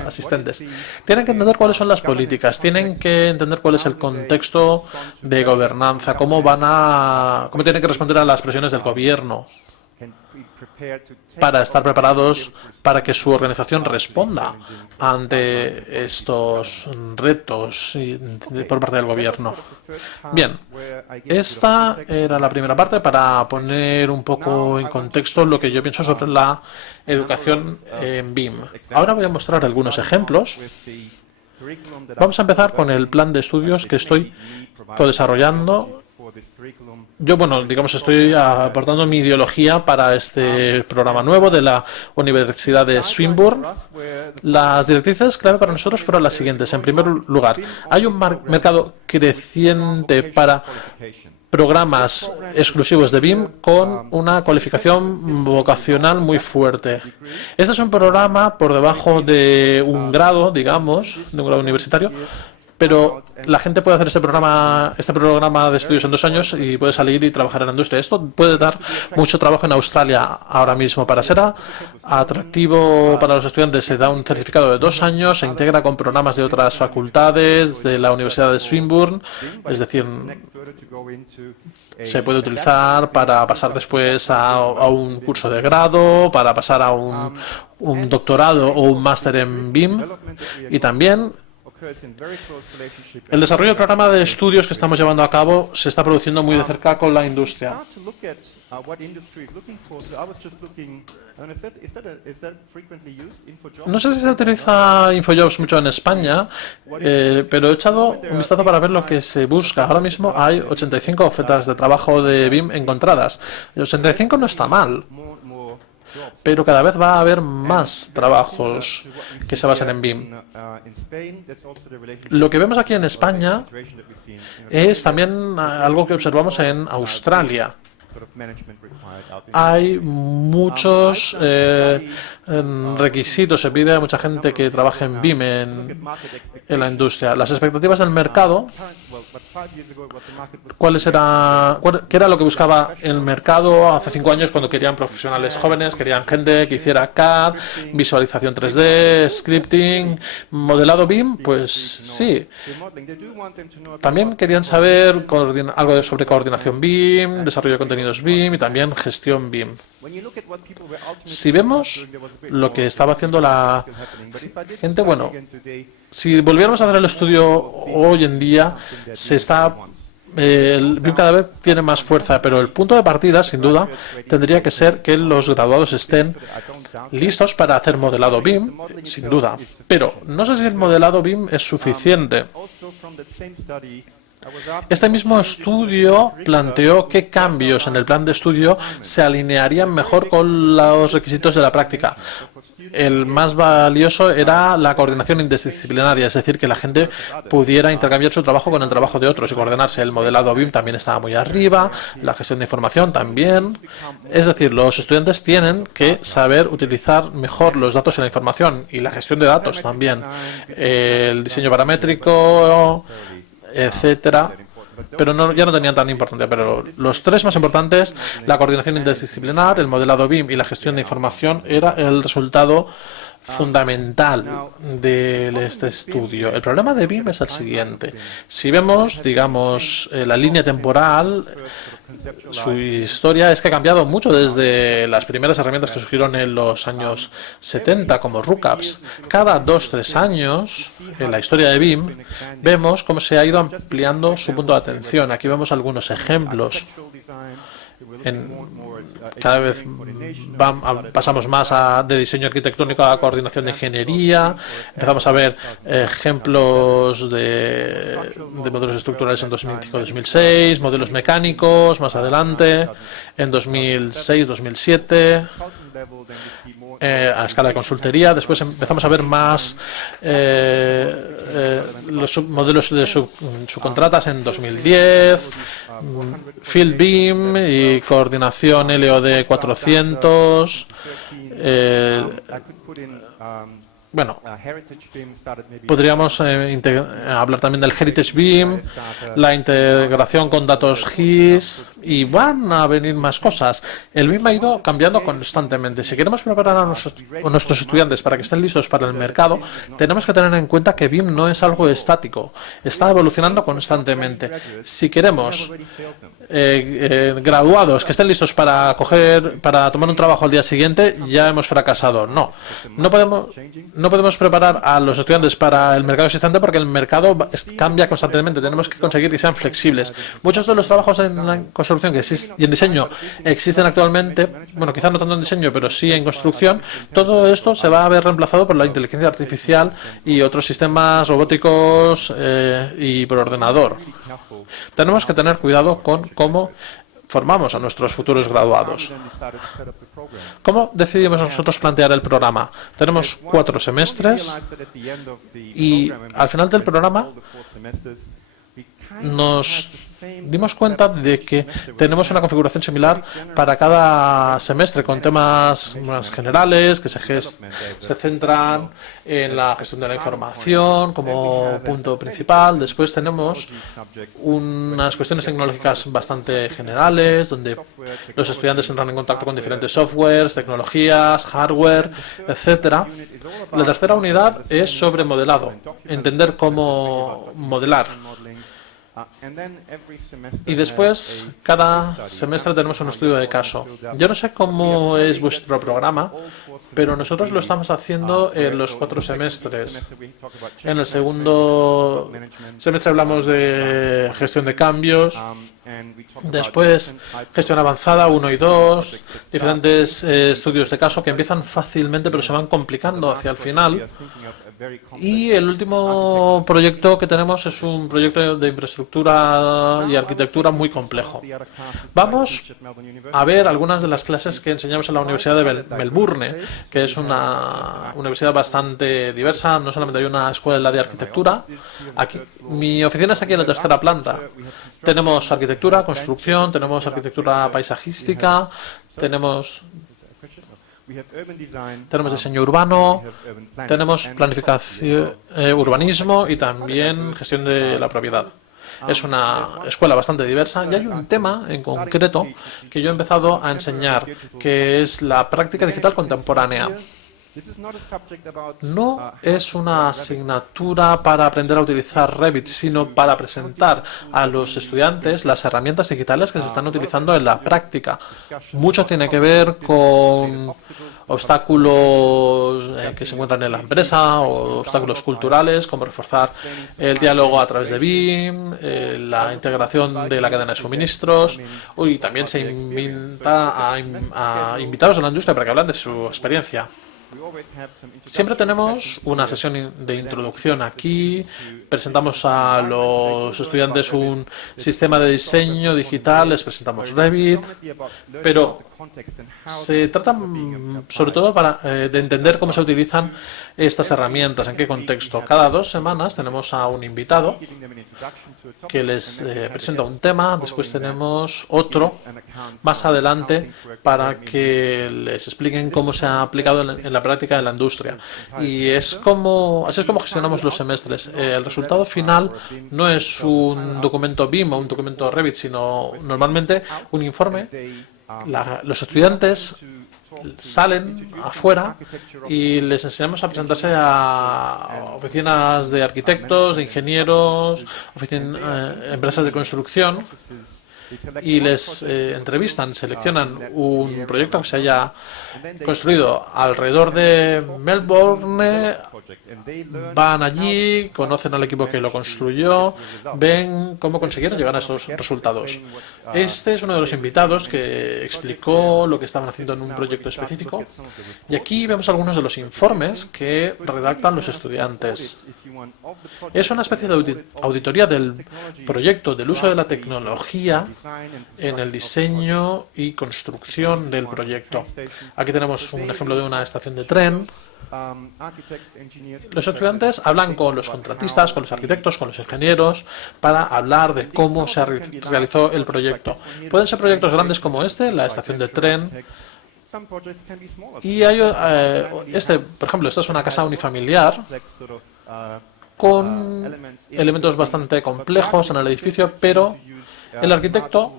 asistentes. Tienen que entender cuáles son las políticas, tienen que entender cuál es el contexto de gobernanza, cómo tienen que responder a las presiones del gobierno, para estar preparados para que su organización responda ante estos retos por parte del gobierno. Bien, esta era la primera parte para poner un poco en contexto lo que yo pienso sobre la educación en BIM. Ahora voy a mostrar algunos ejemplos. Vamos a empezar con el plan de estudios que estoy co-desarrollando. Yo, estoy aportando mi ideología para este programa nuevo de la Universidad de Swinburne. Las directrices clave para nosotros fueron las siguientes. En primer lugar, hay un mercado creciente para programas exclusivos de BIM con una cualificación vocacional muy fuerte. Este es un programa por debajo de un grado, digamos, de un grado universitario, pero la gente puede hacer este programa de estudios en 2 años y puede salir y trabajar en la industria. Esto puede dar mucho trabajo en Australia ahora mismo. Para ser atractivo para los estudiantes se da un certificado de 2 años, se integra con programas de otras facultades de la Universidad de Swinburne, es decir, se puede utilizar para pasar después a un curso de grado, para pasar a un doctorado o un máster en BIM y también el desarrollo del programa de estudios que estamos llevando a cabo se está produciendo muy de cerca con la industria. No sé si se utiliza InfoJobs mucho en España, pero he echado un vistazo para ver lo que se busca. Ahora mismo hay 85 ofertas de trabajo de BIM encontradas. El 85 no está mal, pero cada vez va a haber más trabajos que se basen en BIM. Lo que vemos aquí en España es también algo que observamos en Australia. Hay muchos requisitos, se pide a mucha gente que trabaje en BIM en la industria. Las expectativas del mercado, ¿qué era lo que buscaba el mercado hace 5 años cuando querían profesionales jóvenes, querían gente que hiciera CAD, visualización 3D, scripting, modelado BIM? Pues sí. También querían saber algo sobre coordinación BIM, desarrollo de contenidos BIM y también gestión BIM. Si vemos lo que estaba haciendo la gente, si volviéramos a hacer el estudio hoy en día, el BIM cada vez tiene más fuerza, pero el punto de partida, sin duda, tendría que ser que los graduados estén listos para hacer modelado BIM, sin duda. Pero no sé si el modelado BIM es suficiente. Este mismo estudio planteó qué cambios en el plan de estudio se alinearían mejor con los requisitos de la práctica. El más valioso era la coordinación interdisciplinaria, es decir, que la gente pudiera intercambiar su trabajo con el trabajo de otros y coordinarse. El modelado BIM también estaba muy arriba, la gestión de información también. Es decir, los estudiantes tienen que saber utilizar mejor los datos y la información y la gestión de datos también. El diseño paramétrico, etcétera. Pero ya no tenían tan importante. Pero los tres más importantes, la coordinación interdisciplinar, el modelado BIM y la gestión de información, era el resultado fundamental de este estudio. El problema de BIM es el siguiente. Si vemos, digamos, la línea temporal, su historia es que ha cambiado mucho desde las primeras herramientas que surgieron en los años 70, como Rookups. Cada 2-3 años, en la historia de BIM, vemos cómo se ha ido ampliando su punto de atención. Aquí vemos algunos ejemplos. Cada vez pasamos más de diseño arquitectónico a coordinación de ingeniería. Empezamos a ver ejemplos de modelos estructurales en 2005-2006, modelos mecánicos más adelante, en 2006-2007, a escala de consultoría. Después empezamos a ver más los modelos de subcontratas en 2010, Field BIM y coordinación LOD 400. Bueno, podríamos hablar también del Heritage BIM, la integración con datos GIS, y van a venir más cosas. El BIM ha ido cambiando constantemente. Si queremos preparar a nuestros estudiantes para que estén listos para el mercado, tenemos que tener en cuenta que BIM no es algo estático, está evolucionando constantemente. Si queremos graduados que estén listos para tomar un trabajo al día siguiente, ya hemos fracasado. No podemos preparar a los estudiantes para el mercado existente porque el mercado cambia constantemente. Tenemos que conseguir que sean flexibles. Muchos de los trabajos en la construcción y en diseño existen actualmente, bueno, quizás no tanto en diseño, pero sí en construcción. Todo esto se va a ver reemplazado por la inteligencia artificial y otros sistemas robóticos y por ordenador. Tenemos que tener cuidado con cómo formamos a nuestros futuros graduados. ¿Cómo decidimos nosotros plantear el programa? Tenemos 4 semestres y al final del programa nos dimos cuenta de que tenemos una configuración similar para cada semestre, con temas más generales que se centran en la gestión de la información como punto principal. Después tenemos unas cuestiones tecnológicas bastante generales, donde los estudiantes entran en contacto con diferentes softwares, tecnologías, hardware, etcétera. La tercera unidad es sobre modelado, entender cómo modelar. Y después, cada semestre tenemos un estudio de caso. Yo no sé cómo es vuestro programa, pero nosotros lo estamos haciendo en los 4 semestres. En el segundo semestre hablamos de gestión de cambios, después gestión avanzada 1 y 2, diferentes estudios de caso que empiezan fácilmente pero se van complicando hacia el final. Y el último proyecto que tenemos es un proyecto de infraestructura y arquitectura muy complejo. Vamos a ver algunas de las clases que enseñamos en la Universidad de Melbourne, que es una universidad bastante diversa. No solamente hay una escuela de arquitectura. Aquí, mi oficina está aquí en la 3ª planta. Tenemos arquitectura, construcción, tenemos arquitectura paisajística, tenemos diseño urbano, tenemos planificación, urbanismo y también gestión de la propiedad. Es una escuela bastante diversa y hay un tema en concreto que yo he empezado a enseñar, que es la práctica digital contemporánea. No es una asignatura para aprender a utilizar Revit, sino para presentar a los estudiantes las herramientas digitales que se están utilizando en la práctica. Mucho tiene que ver con obstáculos que se encuentran en la empresa, o obstáculos culturales, como reforzar el diálogo a través de BIM, la integración de la cadena de suministros, y también se invita a invitados de la industria para que hablen de su experiencia. Siempre tenemos una sesión de introducción aquí, presentamos a los estudiantes un sistema de diseño digital, les presentamos Revit, pero se trata sobre todo de entender cómo se utilizan estas herramientas, en qué contexto. Cada 2 semanas tenemos a un invitado que les presenta un tema, después tenemos otro más adelante para que les expliquen cómo se ha aplicado en la práctica de la industria. Y así es como gestionamos los semestres. El resultado final no es un documento BIM o un documento Revit, sino normalmente un informe. Los estudiantes salen afuera y les enseñamos a presentarse a oficinas de arquitectos, de ingenieros, empresas de construcción, y les entrevistan, seleccionan un proyecto que se haya construido alrededor de Melbourne, van allí, conocen al equipo que lo construyó, ven cómo consiguieron llegar a estos resultados. Este es uno de los invitados que explicó lo que estaban haciendo en un proyecto específico, y aquí vemos algunos de los informes que redactan los estudiantes. Es una especie de auditoría del proyecto, del uso de la tecnología en el diseño y construcción del proyecto. Aquí tenemos un ejemplo de una estación de tren. Los estudiantes hablan con los contratistas, con los arquitectos, con los ingenieros, para hablar de cómo se realizó el proyecto. Pueden ser proyectos grandes como este, la estación de tren. Y hay, por ejemplo, esta es una casa unifamiliar con elementos bastante complejos en el edificio, pero el arquitecto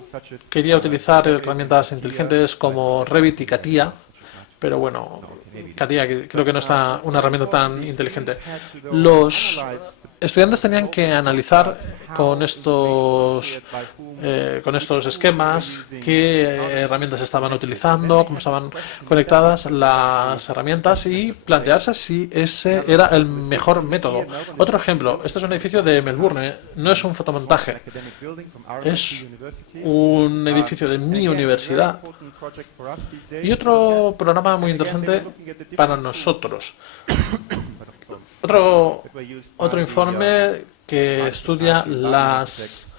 quería utilizar herramientas inteligentes como Revit y CATIA, pero bueno, CATIA creo que no es una herramienta tan inteligente. Los estudiantes tenían que analizar con estos esquemas qué herramientas estaban utilizando, cómo estaban conectadas las herramientas y plantearse si ese era el mejor método. Otro ejemplo, este es un edificio de Melbourne, no es un fotomontaje, es un edificio de mi universidad. Y otro programa muy interesante para nosotros. Otro informe que estudia las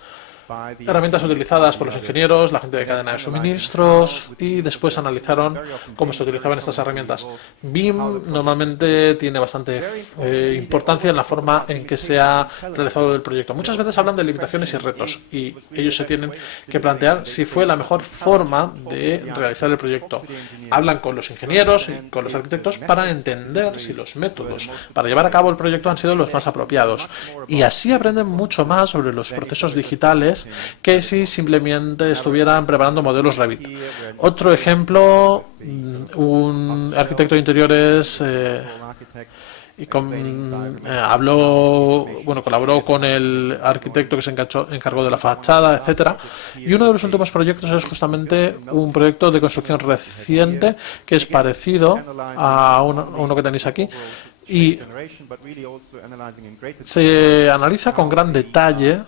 herramientas utilizadas por los ingenieros, la gente de cadena de suministros, y después analizaron cómo se utilizaban estas herramientas. BIM normalmente tiene bastante importancia en la forma en que se ha realizado el proyecto. Muchas veces hablan de limitaciones y retos, y ellos se tienen que plantear si fue la mejor forma de realizar el proyecto. Hablan con los ingenieros y con los arquitectos para entender si los métodos para llevar a cabo el proyecto han sido los más apropiados. Y así aprenden mucho más sobre los procesos digitales que si simplemente estuvieran preparando modelos Revit. Otro ejemplo, un arquitecto de interiores colaboró con el arquitecto que se encargó de la fachada, etcétera. Y uno de los últimos proyectos es justamente un proyecto de construcción reciente que es parecido a uno que tenéis aquí. Y se analiza con gran detalle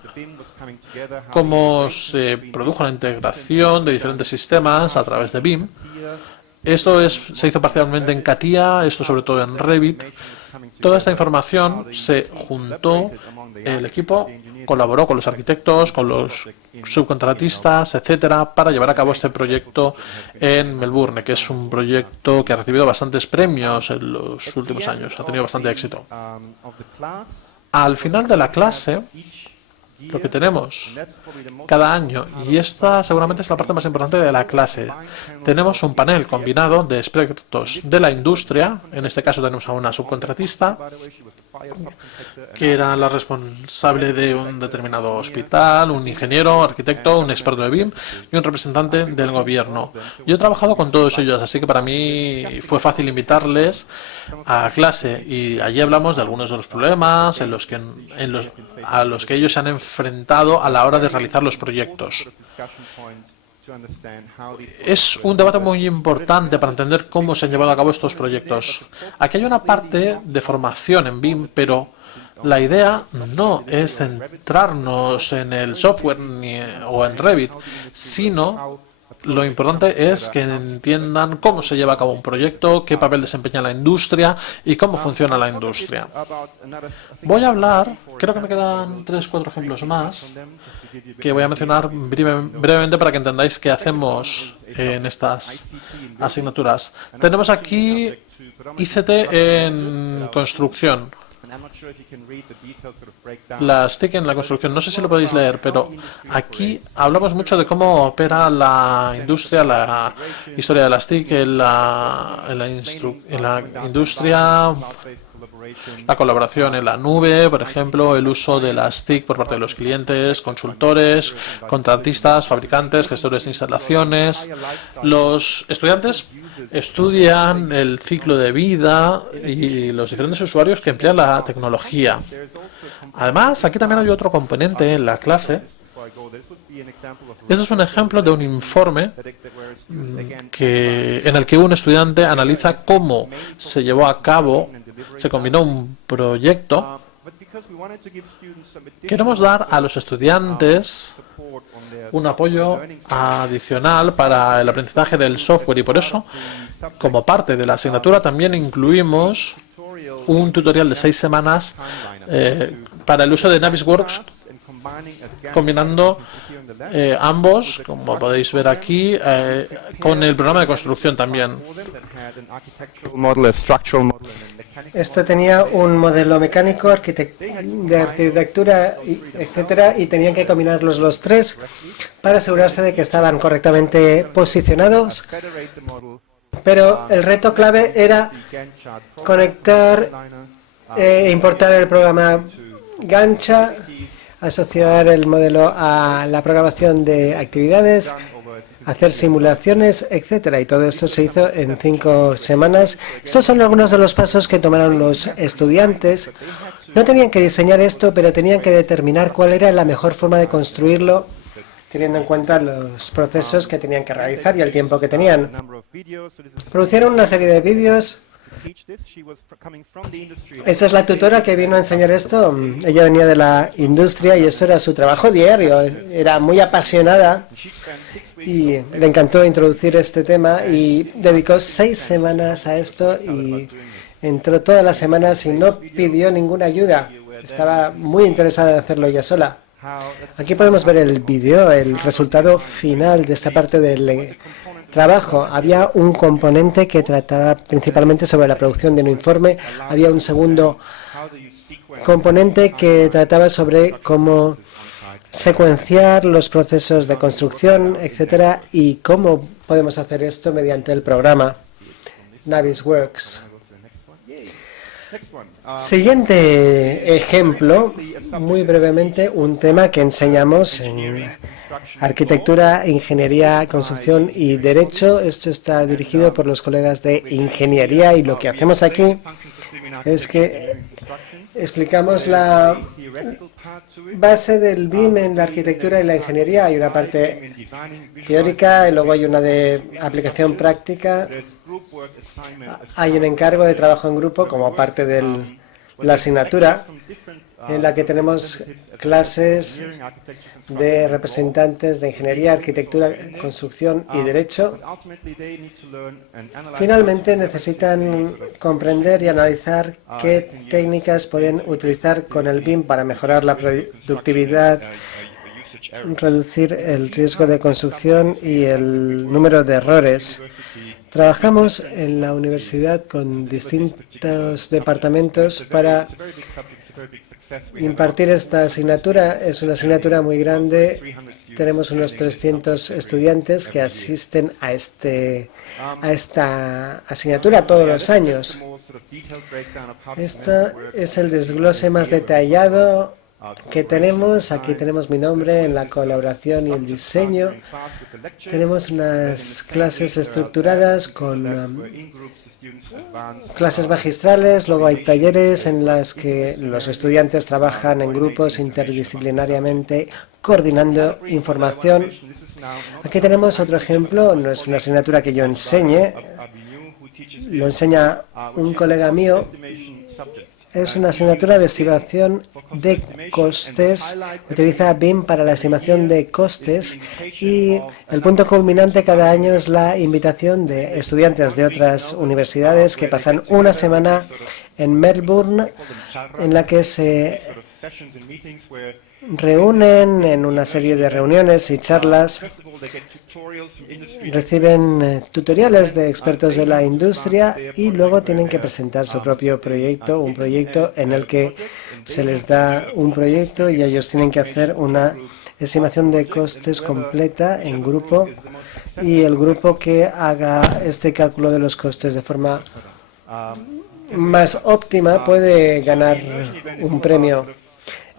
cómo se produjo la integración de diferentes sistemas a través de BIM. Esto se hizo parcialmente en CATIA, esto sobre todo en Revit. Toda esta información se juntó, el equipo colaboró con los arquitectos, con los subcontratistas, etcétera, para llevar a cabo este proyecto en Melbourne, que es un proyecto que ha recibido bastantes premios en los últimos años, ha tenido bastante éxito. Al final de la clase, lo que tenemos cada año, y esta seguramente es la parte más importante de la clase, tenemos un panel combinado de expertos de la industria. En este caso tenemos a una subcontratista que era la responsable de un determinado hospital, un ingeniero, arquitecto, un experto de BIM y un representante del gobierno. Yo he trabajado con todos ellos, así que para mí fue fácil invitarles a clase, y allí hablamos de algunos de los problemas a los que ellos se han enfrentado a la hora de realizar los proyectos. Es un debate muy importante para entender cómo se han llevado a cabo estos proyectos. Aquí hay una parte de formación en BIM, pero la idea no es centrarnos en el software o en Revit, sino Lo importante es que entiendan cómo se lleva a cabo un proyecto, qué papel desempeña la industria y cómo funciona la industria. Voy a hablar, creo que me quedan 3 o 4 ejemplos más, que voy a mencionar brevemente para que entendáis qué hacemos en estas asignaturas. Tenemos aquí ICT en construcción. Las TIC en la construcción, no sé si lo podéis leer, pero aquí hablamos mucho de cómo opera la industria, la historia de las TIC en la industria, la colaboración en la nube, por ejemplo, el uso de las TIC por parte de los clientes, consultores, contratistas, fabricantes, gestores de instalaciones. Los estudiantes estudian el ciclo de vida y los diferentes usuarios que emplean la tecnología. Además, aquí también hay otro componente en la clase. Este es un ejemplo de un informe en el que un estudiante analiza cómo se llevó a cabo, se combinó un proyecto. Queremos dar a los estudiantes un apoyo adicional para el aprendizaje del software y por eso, como parte de la asignatura, también incluimos un tutorial de 6 semanas para el uso de Navisworks, combinando ambos, como podéis ver aquí, con el programa de construcción también. Esto tenía un modelo mecánico, de arquitectura, etcétera, y tenían que combinarlos los tres para asegurarse de que estaban correctamente posicionados. Pero el reto clave era conectar e importar el programa Gantt, asociar el modelo a la programación de actividades, hacer simulaciones, etcétera. Y todo esto se hizo en 5 semanas. Estos son algunos de los pasos que tomaron los estudiantes. No tenían que diseñar esto, pero tenían que determinar cuál era la mejor forma de construirlo, teniendo en cuenta los procesos que tenían que realizar y el tiempo que tenían. Producieron una serie de vídeos. Esta es la tutora que vino a enseñar esto. Ella venía de la industria y esto era su trabajo diario. Era muy apasionada y le encantó introducir este tema y dedicó 6 semanas a esto y entró todas las semanas y no pidió ninguna ayuda. Estaba muy interesada en hacerlo ella sola. Aquí podemos ver el vídeo, el resultado final de esta parte del trabajo. Había un componente que trataba principalmente sobre la producción de un informe. Había un segundo componente que trataba sobre cómo secuenciar los procesos de construcción, etcétera, y cómo podemos hacer esto mediante el programa Navisworks. Siguiente ejemplo, muy brevemente, un tema que enseñamos en arquitectura, ingeniería, construcción y derecho. Esto está dirigido por los colegas de ingeniería y lo que hacemos aquí es que explicamos la base del BIM en la arquitectura y la ingeniería. Hay una parte teórica y luego hay una de aplicación práctica. Hay un encargo de trabajo en grupo como parte de la asignatura en la que tenemos clases de representantes de ingeniería, arquitectura, construcción y derecho. Finalmente necesitan comprender y analizar qué técnicas pueden utilizar con el BIM para mejorar la productividad, reducir el riesgo de construcción y el número de errores. Trabajamos en la universidad con distintos departamentos para impartir esta asignatura. Es una asignatura muy grande. Tenemos unos 300 estudiantes que asisten a esta asignatura todos los años. Este es el desglose más detallado que tenemos. Aquí tenemos mi nombre en la colaboración y el diseño. Tenemos unas clases estructuradas con clases magistrales, luego hay talleres en las que los estudiantes trabajan en grupos interdisciplinariamente coordinando información. Aquí tenemos otro ejemplo, no es una asignatura que yo enseñe, lo enseña un colega mío es una asignatura de estimación de costes. Utiliza BIM para la estimación de costes y el punto culminante cada año es la invitación de estudiantes de otras universidades que pasan una semana en Melbourne, en la que se reúnen en una serie de reuniones y charlas. Reciben tutoriales de expertos de la industria y luego tienen que presentar su propio proyecto, un proyecto en el que se les da un proyecto y ellos tienen que hacer una estimación de costes completa en grupo, y el grupo que haga este cálculo de los costes de forma más óptima puede ganar un premio.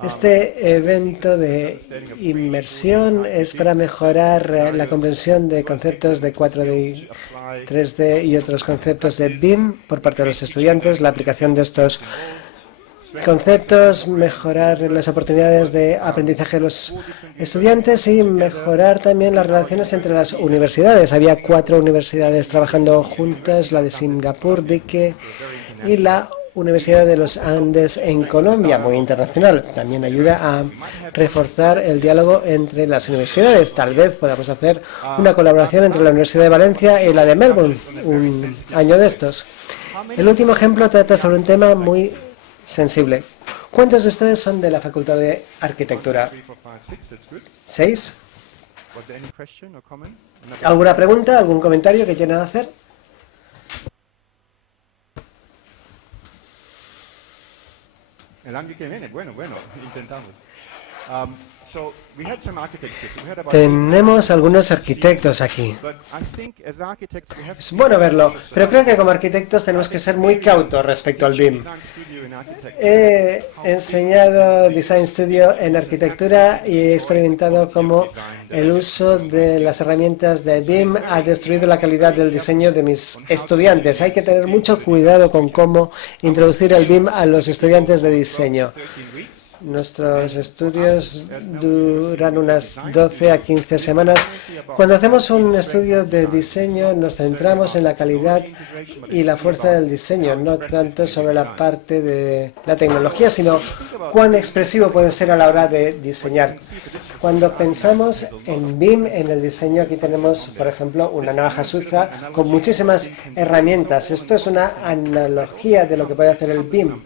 Este evento de inmersión es para mejorar la comprensión de conceptos de 4D, 3D y otros conceptos de BIM por parte de los estudiantes, la aplicación de estos conceptos, mejorar las oportunidades de aprendizaje de los estudiantes y mejorar también las relaciones entre las universidades. Había 4 universidades trabajando juntas, la de Singapur, Dike y la Universidad de los Andes en Colombia, muy internacional. También ayuda a reforzar el diálogo entre las universidades. Tal vez podamos hacer una colaboración entre la Universidad de Valencia y la de Melbourne un año de estos. El último ejemplo trata sobre un tema muy sensible. ¿Cuántos de ustedes son de la Facultad de Arquitectura? 6. ¿Alguna pregunta, algún comentario que quieran hacer? El año que viene, bueno, intentamos. Tenemos algunos arquitectos aquí. Es bueno verlo, pero creo que como arquitectos tenemos que ser muy cautos respecto al BIM. He enseñado Design Studio en arquitectura y he experimentado cómo el uso de las herramientas de BIM ha destruido la calidad del diseño de mis estudiantes. Hay que tener mucho cuidado con cómo introducir el BIM a los estudiantes de diseño. Nuestros estudios duran unas 12 a 15 semanas. Cuando hacemos un estudio de diseño nos centramos en la calidad y la fuerza del diseño, no tanto sobre la parte de la tecnología, sino cuán expresivo puede ser a la hora de diseñar. Cuando pensamos en BIM, en el diseño, aquí tenemos, por ejemplo, una navaja suiza con muchísimas herramientas. Esto es una analogía de lo que puede hacer el BIM.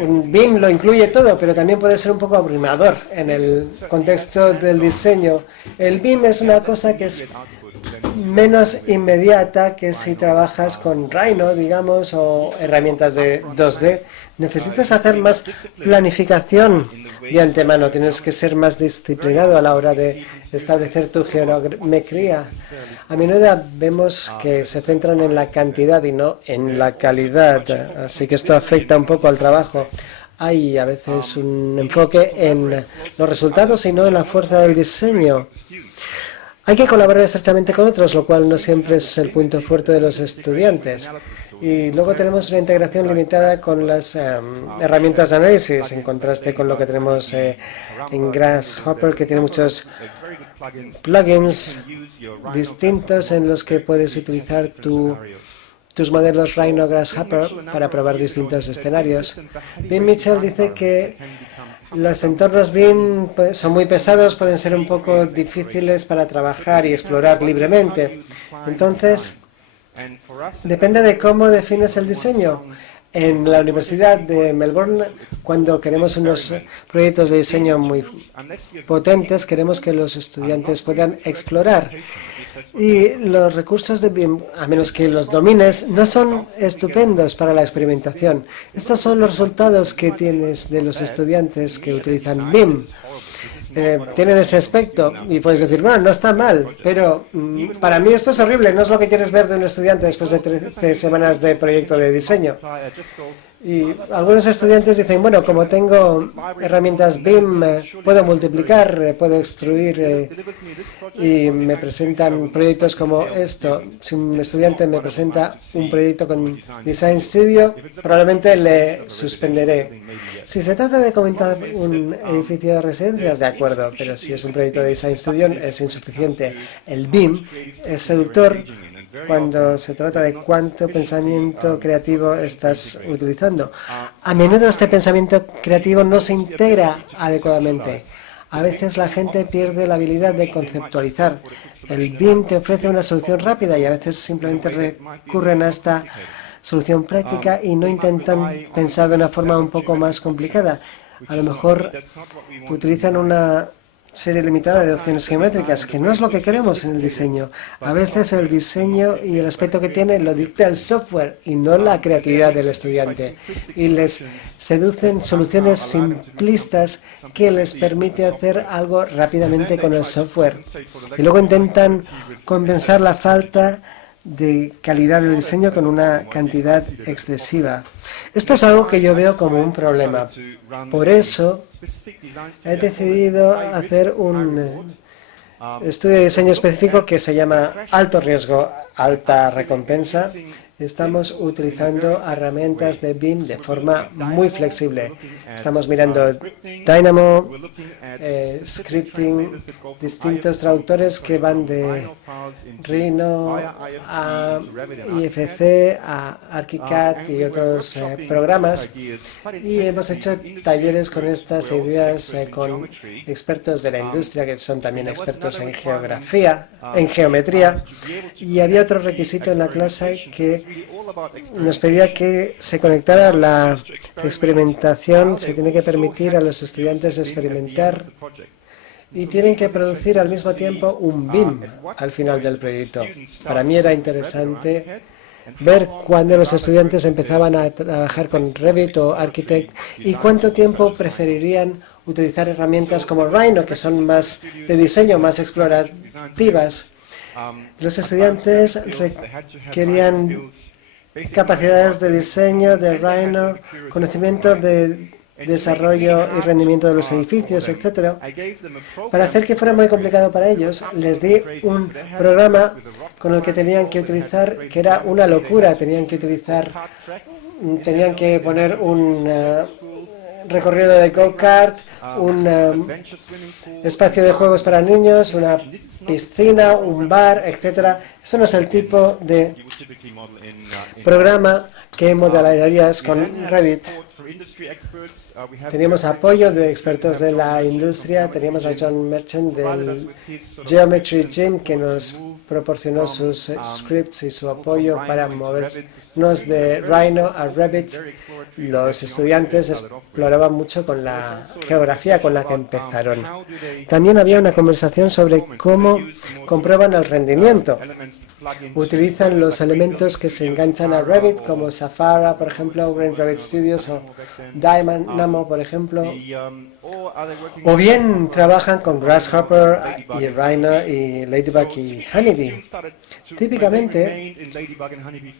Un BIM lo incluye todo, pero también puede ser un poco abrumador en el contexto del diseño. El BIM es una cosa que es menos inmediata que si trabajas con Rhino, digamos, o herramientas de 2D. Necesitas hacer más planificación de antemano, tienes que ser más disciplinado a la hora de establecer tu geometría. A menudo vemos que se centran en la cantidad y no en la calidad, así que esto afecta un poco al trabajo. Hay a veces un enfoque en los resultados y no en la fuerza del diseño. Hay que colaborar estrechamente con otros, lo cual no siempre es el punto fuerte de los estudiantes. Y luego tenemos una integración limitada con las herramientas de análisis, en contraste con lo que tenemos en Grasshopper, que tiene muchos plugins distintos en los que puedes utilizar tus modelos Rhino Grasshopper para probar distintos escenarios. Vin Mitchell dice que los entornos BIM son muy pesados, pueden ser un poco difíciles para trabajar y explorar libremente. Entonces, depende de cómo defines el diseño. En la Universidad de Melbourne, cuando queremos unos proyectos de diseño muy potentes, queremos que los estudiantes puedan explorar. Y los recursos de BIM, a menos que los domines, no son estupendos para la experimentación. Estos son los resultados que tienes de los estudiantes que utilizan BIM. Tienen ese aspecto y puedes decir, bueno, no está mal, pero para mí esto es horrible, no es lo que quieres ver de un estudiante después de 13 semanas de proyecto de diseño. Y algunos estudiantes dicen, bueno, como tengo herramientas BIM, puedo multiplicar, puedo extruir y me presentan proyectos como esto. Si un estudiante me presenta un proyecto con Design Studio, probablemente le suspenderé. Si se trata de comentar un edificio de residencias, de acuerdo, pero si es un proyecto de Design Studio es insuficiente. El BIM es seductor cuando se trata de cuánto pensamiento creativo estás utilizando. A menudo este pensamiento creativo no se integra adecuadamente. A veces la gente pierde la habilidad de conceptualizar. El BIM te ofrece una solución rápida y a veces simplemente recurren a esta solución práctica y no intentan pensar de una forma un poco más complicada. A lo mejor utilizan una serie limitada de opciones geométricas, que no es lo que queremos en el diseño. A veces el diseño y el aspecto que tiene lo dicta el software y no la creatividad del estudiante. Y les seducen soluciones simplistas que les permite hacer algo rápidamente con el software. Y luego intentan compensar la falta de calidad del diseño con una cantidad excesiva. Esto es algo que yo veo como un problema. Por eso he decidido hacer un estudio de diseño específico que se llama Alto Riesgo, Alta Recompensa. Estamos utilizando herramientas de BIM de forma muy flexible. Estamos mirando Dynamo, scripting, distintos traductores que van de Rhino a IFC, a ArchiCAD y otros programas. Y hemos hecho talleres con estas ideas con expertos de la industria que son también expertos en geometría. Y había otro requisito en la clase que nos pedía que se conectara la experimentación. Se tiene que permitir a los estudiantes experimentar y tienen que producir al mismo tiempo un BIM al final del proyecto. Para mí era interesante ver cuándo los estudiantes empezaban a trabajar con Revit o Architect y cuánto tiempo preferirían utilizar herramientas como Rhino, que son más de diseño, más explorativas. Los estudiantes requerían capacidades de diseño, de Rhino, conocimiento de desarrollo y rendimiento de los edificios, etc. Para hacer que fuera muy complicado para ellos, les di un programa con el que tenían que utilizar, que era una locura. Tenían que poner un recorrido de go-kart, un espacio de juegos para niños, una piscina, un bar, etc. Eso no es el tipo de programa que modelarías con Revit. Teníamos apoyo de expertos de la industria, teníamos a John Merchant del Geometry Gym que nos proporcionó sus scripts y su apoyo para movernos de Rhino a Revit. Los estudiantes exploraban mucho con la geografía con la que empezaron. También había una conversación sobre cómo comprueban el rendimiento. Utilizan los elementos que se enganchan a Revit, como Safari, por ejemplo, Green Revit Studios o Dynamo, por ejemplo. O bien trabajan con Grasshopper y Rhino y Ladybug y Honeybee. Típicamente,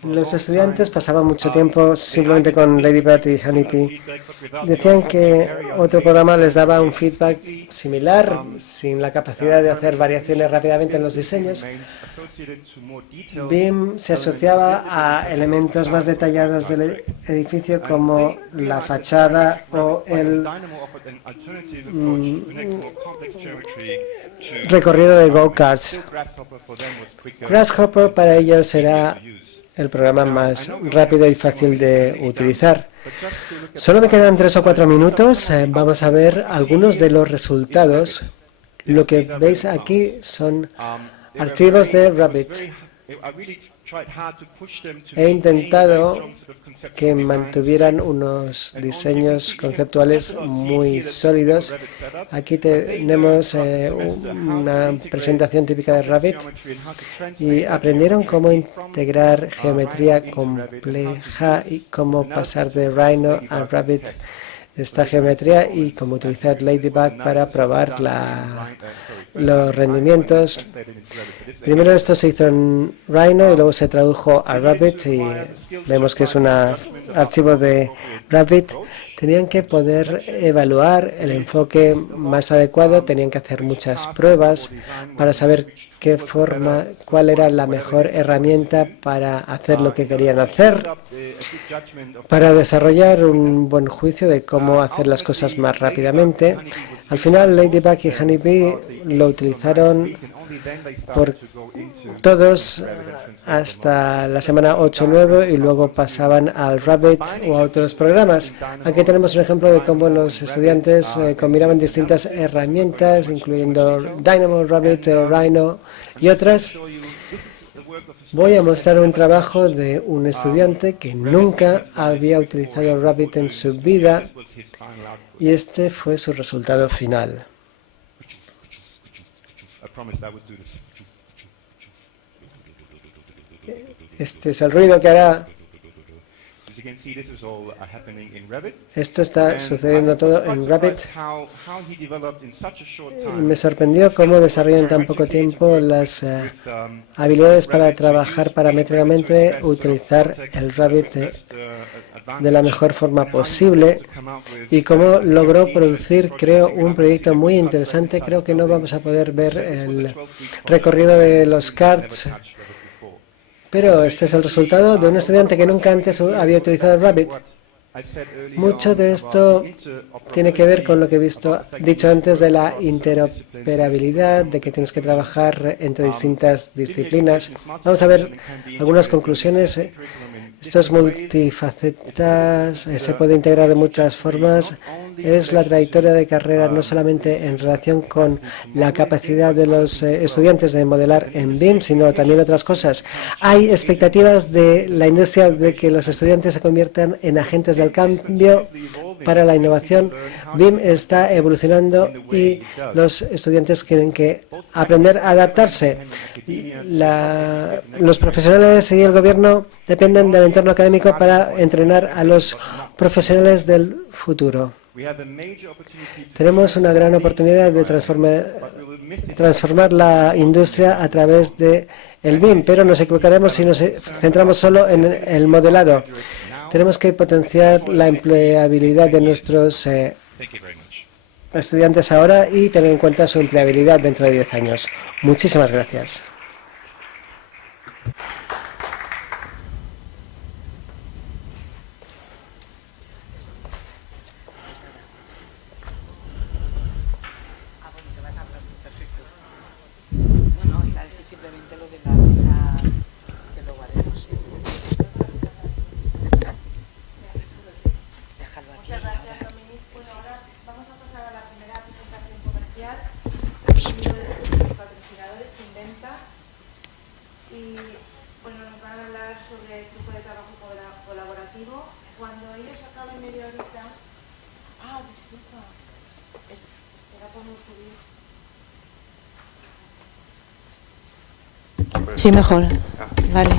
los estudiantes pasaban mucho tiempo simplemente con Ladybug y Honeybee. Decían que otro programa les daba un feedback similar, sin la capacidad de hacer variaciones rápidamente en los diseños. BIM se asociaba a elementos más detallados del edificio como la fachada o el recorrido de go-karts. Grasshopper para ellos será el programa más rápido y fácil de utilizar. Solo me quedan 3 o 4 minutos. Vamos a ver algunos de los resultados. Lo que veis aquí son archivos de Revit. He intentado que mantuvieran unos diseños conceptuales muy sólidos. Aquí tenemos una presentación típica de Revit y aprendieron cómo integrar geometría compleja y cómo pasar de Rhino a Revit esta geometría y cómo utilizar Ladybug para probar los rendimientos. Primero esto se hizo en Rhino y luego se tradujo a Revit y vemos que es un archivo de Revit. Tenían que poder evaluar el enfoque más adecuado, tenían que hacer muchas pruebas para saber cuál era la mejor herramienta para hacer lo que querían hacer, para desarrollar un buen juicio de cómo hacer las cosas más rápidamente. Al final, Ladybug y Honeybee lo utilizaron por todos hasta la semana 8 o 9 y luego pasaban al Rabbit o a otros programas. Aquí tenemos un ejemplo de cómo los estudiantes combinaban distintas herramientas, incluyendo Dynamo, Rabbit, Rhino y otras. Voy a mostrar un trabajo de un estudiante que nunca había utilizado Rabbit en su vida y este fue su resultado final. Este es el ruido que hará. Esto está sucediendo todo en Rabbit. Y me sorprendió cómo desarrolló en tan poco tiempo las habilidades para trabajar paramétricamente, utilizar el Rabbit de la mejor forma posible y cómo logró producir, creo, un proyecto muy interesante. Creo que no vamos a poder ver el recorrido de los cards, pero este es el resultado de un estudiante que nunca antes había utilizado Rabbit. Mucho de esto tiene que ver con lo que he dicho antes de la interoperabilidad, de que tienes que trabajar entre distintas disciplinas. Vamos a ver algunas conclusiones. Esto es multifacetas, se puede integrar de muchas formas. Es la trayectoria de carrera no solamente en relación con la capacidad de los estudiantes de modelar en BIM, sino también otras cosas. Hay expectativas de la industria de que los estudiantes se conviertan en agentes del cambio para la innovación. BIM está evolucionando y los estudiantes tienen que aprender a adaptarse. Los profesionales y el gobierno dependen del entorno académico para entrenar a los profesionales del futuro. Tenemos una gran oportunidad de transformar la industria a través del BIM, pero nos equivocaremos si nos centramos solo en el modelado. Tenemos que potenciar la empleabilidad de nuestros estudiantes ahora y tener en cuenta su empleabilidad dentro de 10 años. Muchísimas gracias. Sí, mejor. Vale.